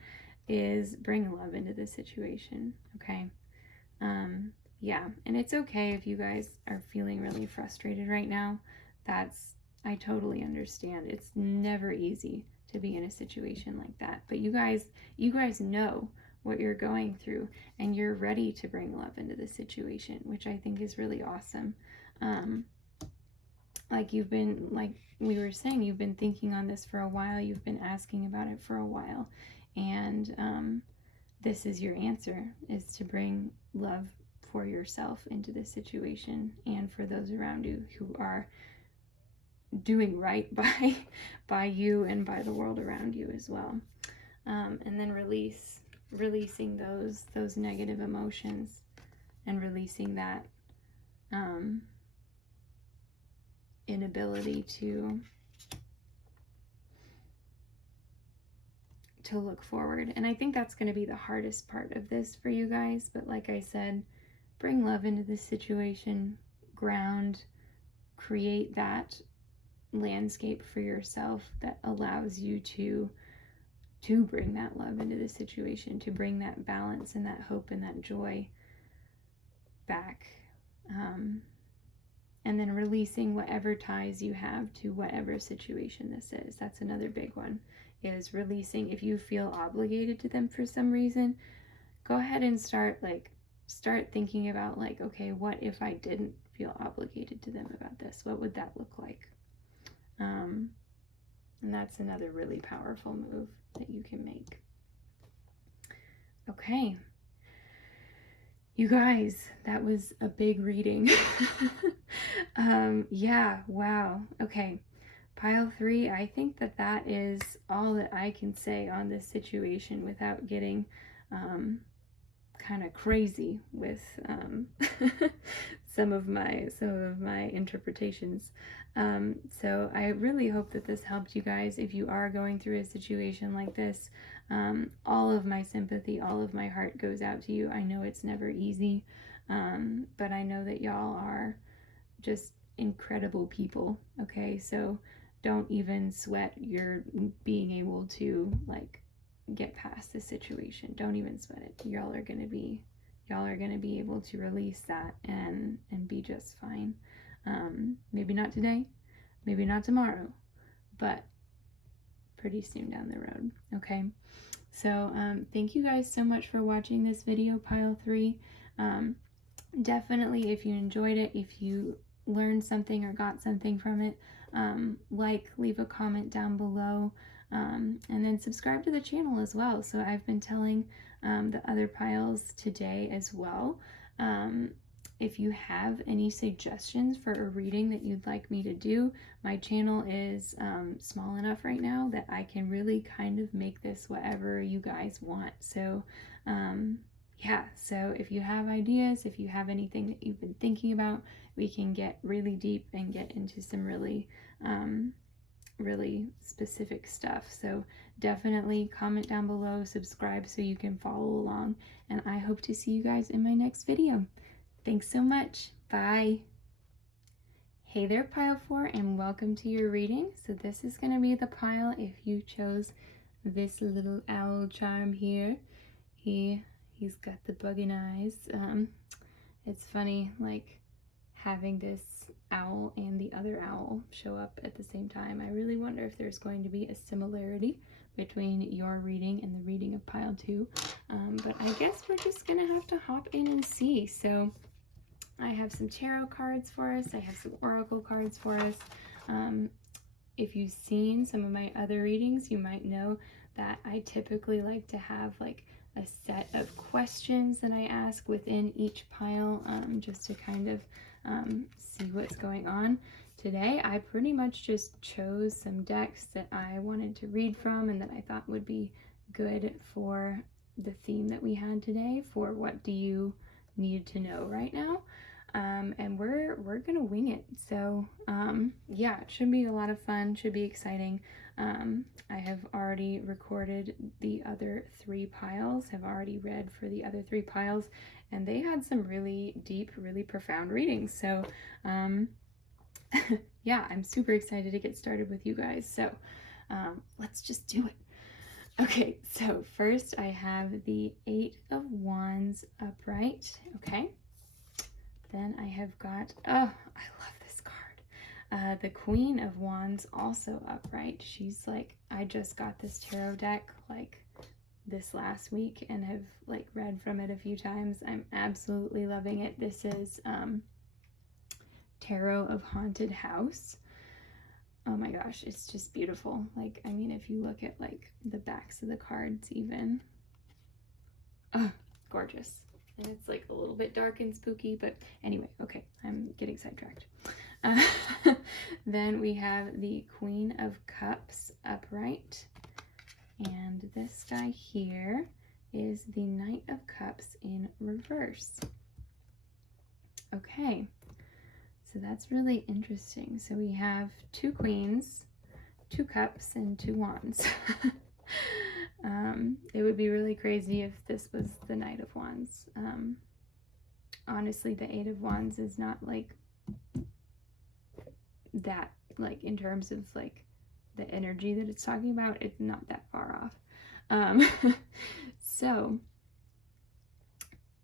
Is bring love into the situation, okay? Yeah, and it's okay if you guys are feeling really frustrated right now. I totally understand. It's never easy to be in a situation like that. But you guys know what you're going through, and you're ready to bring love into the situation, which I think is really awesome. Like we were saying, you've been thinking on this for a while. You've been asking about it for a while, and this is your answer: is to bring love for yourself into this situation and for those around you who are doing right by you and by the world around you as well. And then releasing those negative emotions, and releasing that inability to look forward. And I think that's going to be the hardest part of this for you guys. But like I said, bring love into this situation, ground, create that landscape for yourself that allows you to bring that love into the situation, to bring that balance and that hope and that joy back. And then releasing whatever ties you have to whatever situation this is. That's another big one, is releasing. If you feel obligated to them for some reason, go ahead and start thinking about, like, okay, what if I didn't feel obligated to them about this? What would that look like? And that's another really powerful move that you can make. Okay. You guys, that was a big reading. Yeah, wow. Okay. Pile 3, I think that is all that I can say on this situation without getting kind of crazy with some of my interpretations. So I really hope that this helped you guys. If you are going through a situation like this, all of my sympathy, all of my heart goes out to you. I know it's never easy, but I know that y'all are just incredible people, okay? So don't even sweat your being able to, like, get past the situation. Don't even sweat it. Y'all are gonna be able to release that and be just fine. Maybe not today, maybe not tomorrow, but pretty soon down the road. Okay. So thank you guys so much for watching this video, Pile 3. Definitely, if you enjoyed it, if you learned something or got something from it, leave a comment down below, and then subscribe to the channel as well. So I've been telling the other piles today as well. If you have any suggestions for a reading that you'd like me to do, my channel is small enough right now that I can really kind of make this whatever you guys want. So yeah, so if you have ideas, if you have anything that you've been thinking about, we can get really deep and get into some really specific stuff. So definitely comment down below, subscribe so you can follow along, and I hope to see you guys in my next video. Thanks so much. Bye. Hey there, Pile 4, and welcome to your reading. So this is going to be the pile if you chose this little owl charm here. He's got the bugging eyes. It's funny, like, having this owl and the other owl show up at the same time. I really wonder if there's going to be a similarity between your reading and the reading of Pile 2. But I guess we're just gonna have to hop in and see. So I have some tarot cards for us. I have some oracle cards for us. If you've seen some of my other readings, you might know that I typically like to have like a set of questions that I ask within each pile, just to kind of see what's going on. Today, I pretty much just chose some decks that I wanted to read from and that I thought would be good for the theme that we had today, for what do you need to know right now. And we're gonna wing it. So yeah, it should be a lot of fun, should be exciting. I have already recorded the other 3 piles, have already read for the other 3 piles, and they had some really deep, really profound readings. So yeah, I'm super excited to get started with you guys. So let's just do it. Okay, so first I have the 8 of Wands upright. Okay. Then I have got, oh, I love this card. The Queen of Wands also upright. She's like, I just got this tarot deck like this last week and have like read from it a few times. I'm absolutely loving it. This is Tarot of Haunted House. Oh my gosh, it's just beautiful. Like, I mean, if you look at like the backs of the cards even, oh, gorgeous. And it's like a little bit dark and spooky, but anyway, okay, I'm getting sidetracked. Then we have the Queen of Cups upright, and this guy here is the Knight of Cups in reverse. Okay, so that's really interesting. So we have 2 queens, 2 cups, and 2 wands. It would be really crazy if this was the Knight of Wands. Honestly, the 8 of Wands is not like that, like in terms of like the energy that it's talking about, it's not that far off. So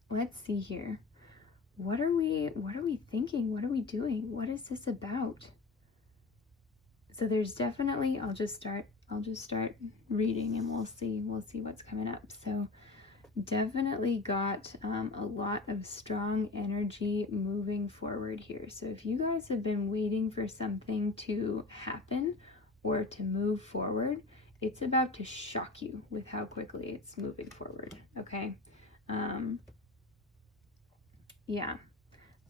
let's see here. What are we thinking? What are we doing? What is this about? So there's definitely, I'll just start reading and we'll see what's coming up. So definitely got a lot of strong energy moving forward here. So if you guys have been waiting for something to happen or to move forward, it's about to shock you with how quickly it's moving forward. Okay. Yeah.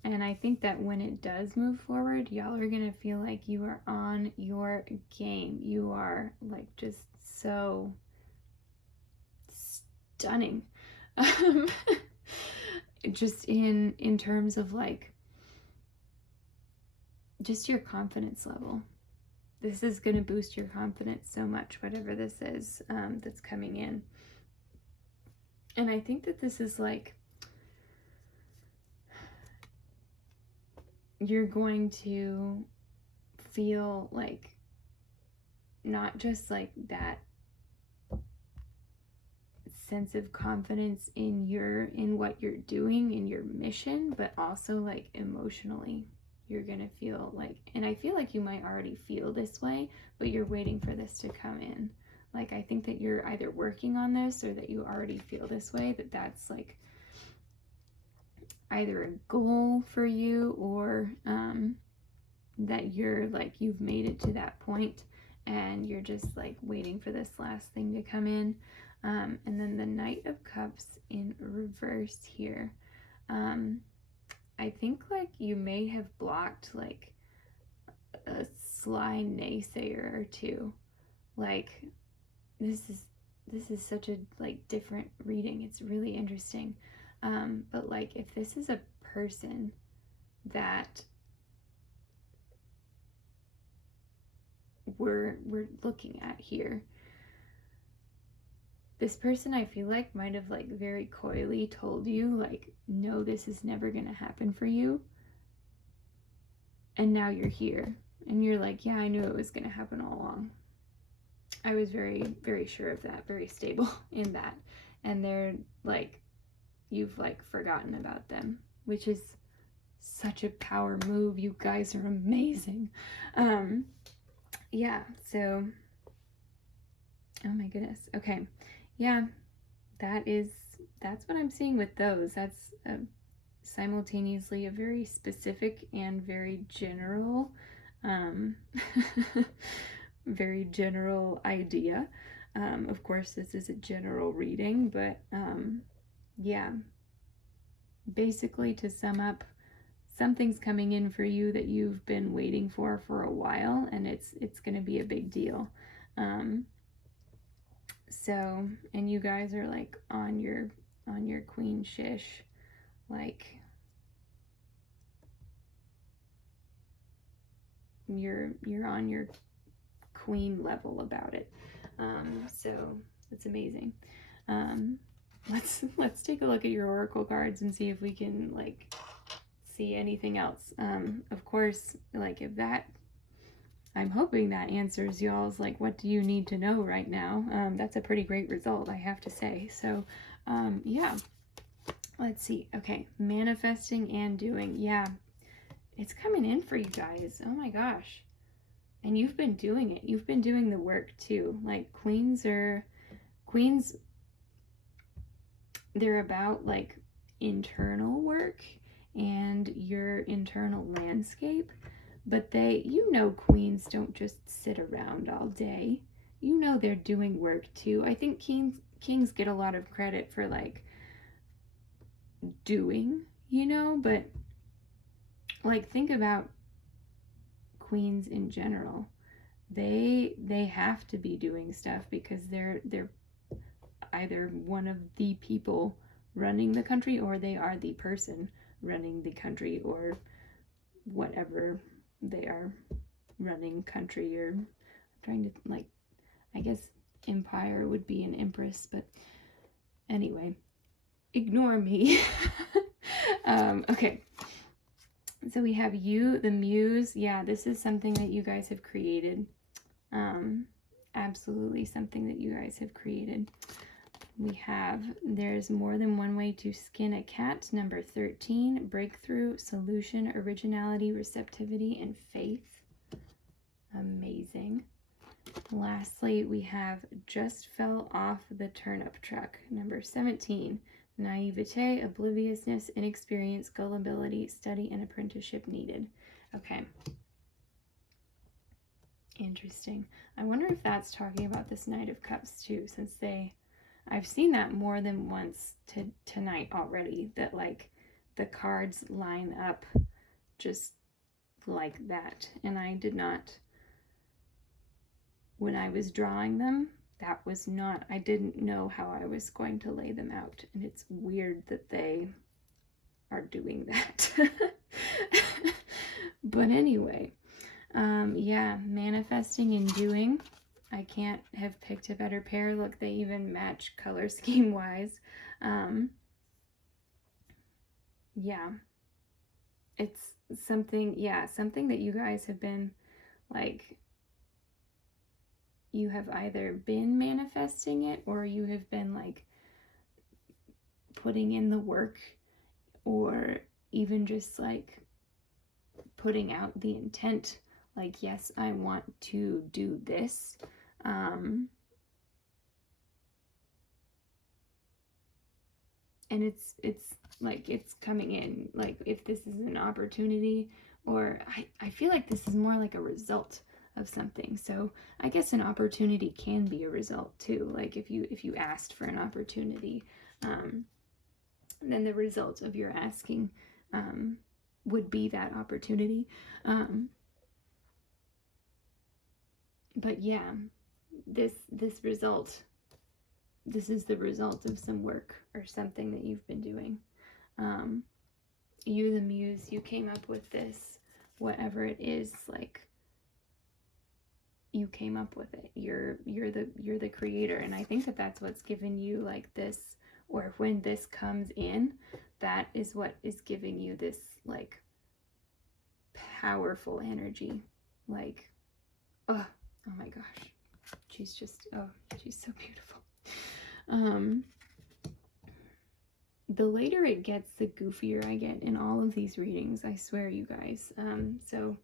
And I think that when it does move forward, y'all are going to feel like you are on your game. You are like just so stunning. Just in terms of like just your confidence level. This is going to boost your confidence so much, whatever this is that's coming in. And I think that this is like, you're going to feel like not just like that sense of confidence in what you're doing, in your mission, but also like emotionally you're gonna feel like, and I feel like you might already feel this way, but you're waiting for this to come in. Like, I think that you're either working on this or that you already feel this way, that's like either a goal for you or that you're like, you've made it to that point and you're just like waiting for this last thing to come in. And then the Knight of Cups in reverse here. I think like you may have blocked like a sly naysayer or two. Like, this is such a like different reading. It's really interesting. But like, if this is a person that we're looking at here, this person I feel like might have like very coyly told you like, no, this is never gonna happen for you, and now you're here and you're like, yeah, I knew it was gonna happen all along. I was very, very sure of that, very stable in that. And they're like, you've like forgotten about them, which is such a power move. You guys are amazing. Yeah, so oh my goodness. Okay. Yeah, that's what I'm seeing with those. That's simultaneously a very specific and very general very general idea. Of course, this is a general reading, but yeah, basically to sum up, something's coming in for you that you've been waiting for a while, and it's going to be a big deal. So, and you guys are like on your queen shish, like you're on your queen level about it. So it's amazing. Let's take a look at your oracle cards and see if we can like see anything else. Of course, like if that, I'm hoping that answers y'all's like, what do you need to know right now? That's a pretty great result, I have to say. So yeah, let's see. Okay, manifesting and doing. Yeah, it's coming in for you guys. Oh my gosh. And you've been doing it. You've been doing the work too. Like queens, they're about like internal work and your internal landscape. But queens don't just sit around all day. You know they're doing work too. I think kings get a lot of credit for like doing, but like think about queens in general. They have to be doing stuff because they're either one of the people running the country, or they are the person running the country, or whatever they are running country, or trying to like, I guess empire would be an empress, but anyway, ignore me. Okay, so we have you, the muse. Yeah, this is something that you guys have created. Absolutely something that you guys have created. We have, there's more than one way to skin a cat, number 13, breakthrough, solution, originality, receptivity, and faith. Amazing. Lastly, we have just fell off the turnip truck, number 17, naivete, obliviousness, inexperience, gullibility, study, and apprenticeship needed. Okay. Interesting. I wonder if that's talking about this Knight of Cups too, since I've seen that more than once tonight already, that like the cards line up just like that. And I did not, when I was drawing them, I didn't know how I was going to lay them out. And it's weird that they are doing that. But anyway, yeah, manifesting and doing. I can't have picked a better pair. Look, they even match color scheme wise. Yeah, it's something that you guys have been like, you have either been manifesting it, or you have been like putting in the work, or even just like putting out the intent, like, yes, I want to do this. And it's like, it's coming in, like, if this is an opportunity, or I feel like this is more like a result of something. So I guess an opportunity can be a result too. Like if you asked for an opportunity, then the result of your asking would be that opportunity. But yeah, this result, this is the result of some work or something that you've been doing. You, the muse, you came up with this, whatever it is, like, you came up with it. You're the creator, and I think that that's what's given you like this, or when this comes in, that is what is giving you this like powerful energy. Like, oh my gosh, she's just, she's so beautiful. The later it gets, the goofier I get in all of these readings, I swear, you guys. So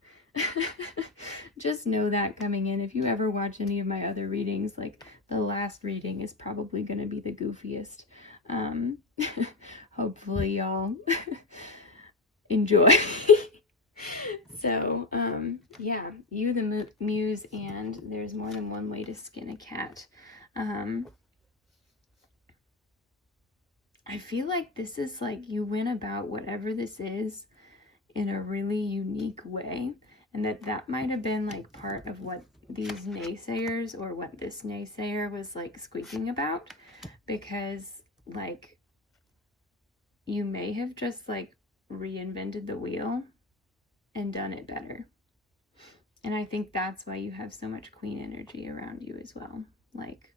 just know that coming in. If you ever watch any of my other readings, like the last reading is probably going to be the goofiest. Hopefully y'all enjoy. So, yeah, you, the muse, and there's more than one way to skin a cat. I feel like this is like, you went about whatever this is in a really unique way, and that might have been like part of what these naysayers, or what this naysayer was like squeaking about, because like you may have just like reinvented the wheel and done it better. And I think that's why you have so much queen energy around you as well. Like,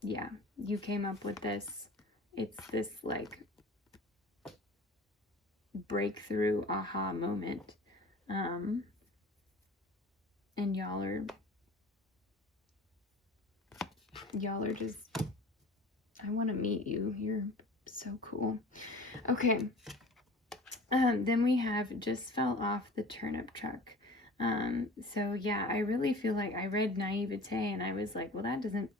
yeah, you came up with this. It's this like breakthrough aha moment. And y'all are just, I want to meet you. You're so cool. Okay. Then we have just fell off the turnip truck. So yeah, I really feel like I read naivete and I was like, well, that doesn't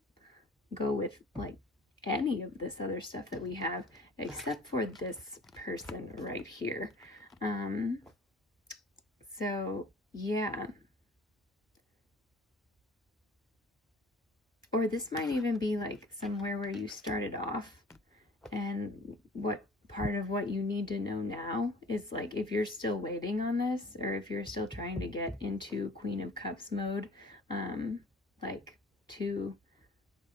go with like any of this other stuff that we have, except for this person right here. So yeah. Or this might even be like somewhere where you started off, and what part of what you need to know now is like, if you're still waiting on this, or if you're still trying to get into Queen of Cups mode, like to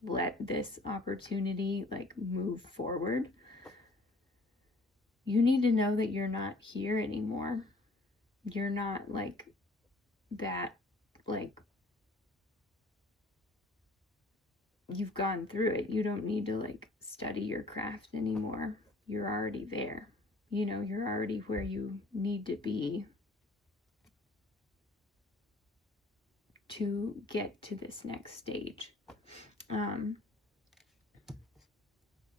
let this opportunity like move forward, you need to know that you're not here anymore. You're not like that, like you've gone through it. You don't need to like study your craft anymore. You're already there. You know, you're already where you need to be to get to this next stage.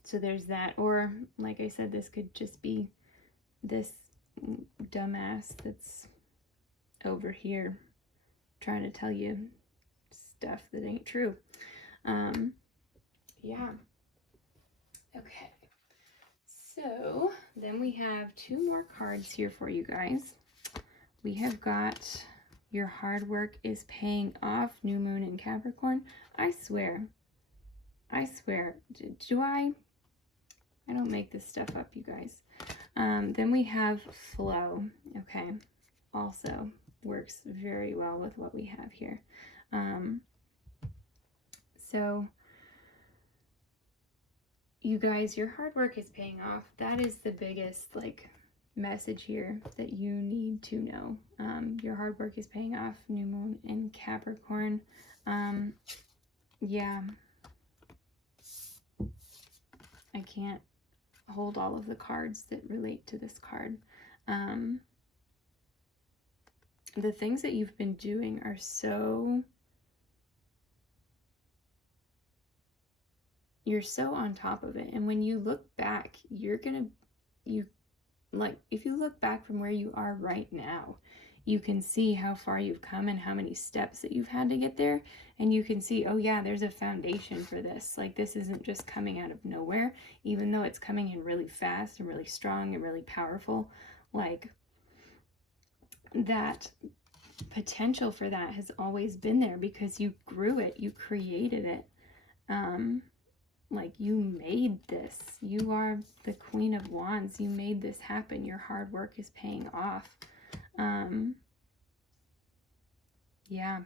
So there's that. Or like I said, this could just be this dumbass that's over here trying to tell you stuff that ain't true. Yeah. Okay. So then we have two more cards here for you guys. We have got your hard work is paying off, new moon in Capricorn. I swear. Do I don't make this stuff up, you guys. Then we have flow. Okay. Also works very well with what we have here. So you guys, your hard work is paying off. That is the biggest like message here that you need to know. Your hard work is paying off, new moon in Capricorn. Yeah, I can't hold all of the cards that relate to this card. The things that you've been doing are so, you're so on top of it. And when you look back, if you look back from where you are right now, you can see how far you've come and how many steps that you've had to get there. And you can see, oh yeah, there's a foundation for this. Like, this isn't just coming out of nowhere, even though it's coming in really fast and really strong and really powerful. Like, that potential for that has always been there because you grew it, you created it. Like, you made this. You are the Queen of Wands. You made this happen. Your hard work is paying off. Yeah.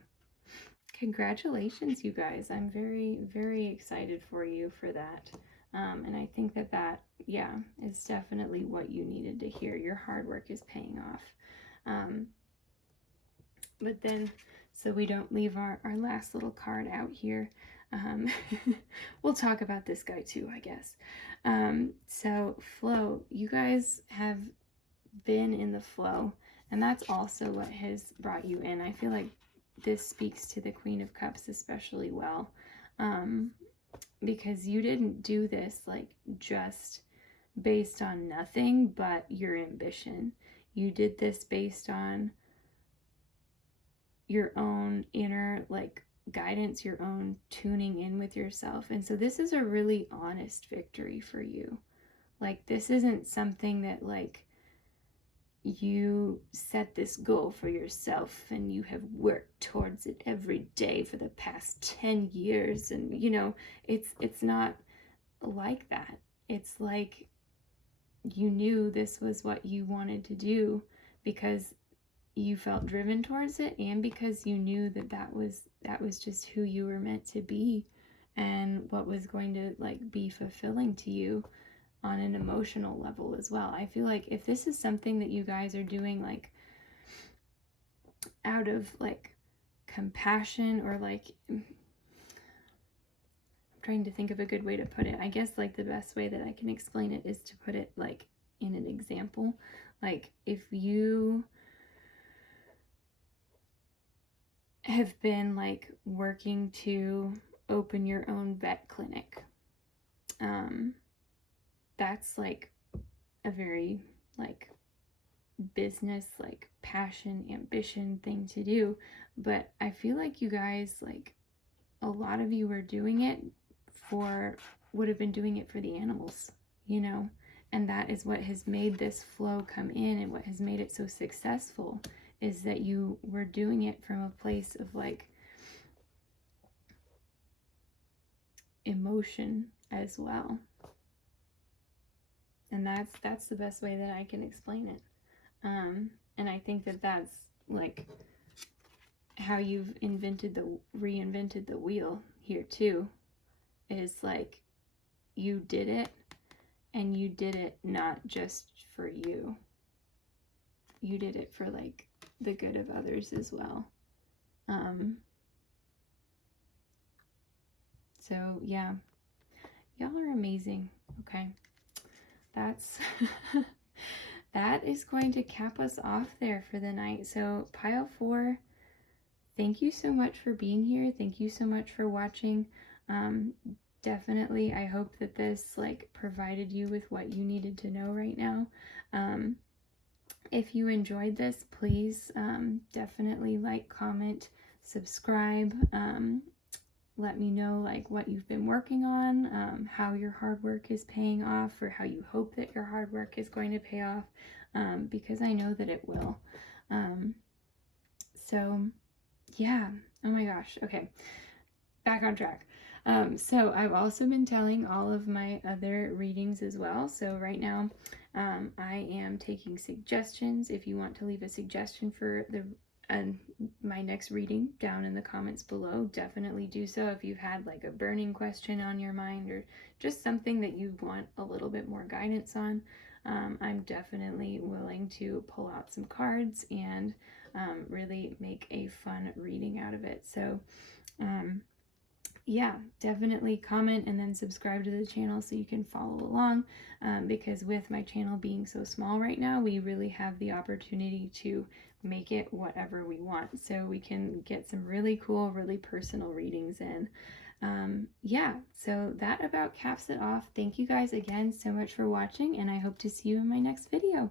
Congratulations, you guys. I'm very, very excited for you for that. And I think that, yeah, is definitely what you needed to hear. Your hard work is paying off. But then, so we don't leave our last little card out here, we'll talk about this guy too, I guess. So flow, you guys have been in the flow, and that's also what has brought you in. I feel like this speaks to the Queen of Cups especially well, because you didn't do this like just based on nothing but your ambition. You did this based on your own inner like guidance, your own tuning in with yourself. And so this is a really honest victory for you. Like, this isn't something that like you set this goal for yourself and you have worked towards it every day for the past 10 years, and you know, it's not like that. It's like you knew this was what you wanted to do because you felt driven towards it, and because you knew that that was just who you were meant to be and what was going to like be fulfilling to you on an emotional level as well. I feel like if this is something that you guys are doing like out of like compassion, or like, I'm trying to think of a good way to put it. I guess like the best way that I can explain it is to put it like in an example. Like if you have been like working to open your own vet clinic, that's like a very like business, like passion, ambition thing to do. But I feel like you guys, like a lot of you were doing it for, would have been doing it for the animals, you know? And that is what has made this flow come in, and what has made it so successful is that you were doing it from a place of like emotion as well. And that's the best way that I can explain it. And I think that that's like how you've reinvented the wheel here too, is like you did it, and you did it not just for you. You did it for like the good of others as well. So yeah, y'all are amazing. Okay, that's that is going to cap us off there for the night. So pile 4, thank you so much for being here. Thank you so much for watching. Definitely, I hope that this like provided you with what you needed to know right now. If you enjoyed this, please definitely like, comment, subscribe. Let me know like what you've been working on, how your hard work is paying off, or how you hope that your hard work is going to pay off, because I know that it will. So yeah, oh my gosh, okay, back on track. So I've also been telling all of my other readings as well. So right now, I am taking suggestions. If you want to leave a suggestion for my next reading down in the comments below, definitely do so. If you've had like a burning question on your mind, or just something that you want a little bit more guidance on, I'm definitely willing to pull out some cards and really make a fun reading out of it. So yeah, definitely comment and then subscribe to the channel so you can follow along, because with my channel being so small right now, we really have the opportunity to make it whatever we want, so we can get some really cool, really personal readings in. Yeah, so that about caps it off. Thank you guys again so much for watching, and I hope to see you in my next video.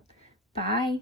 Bye!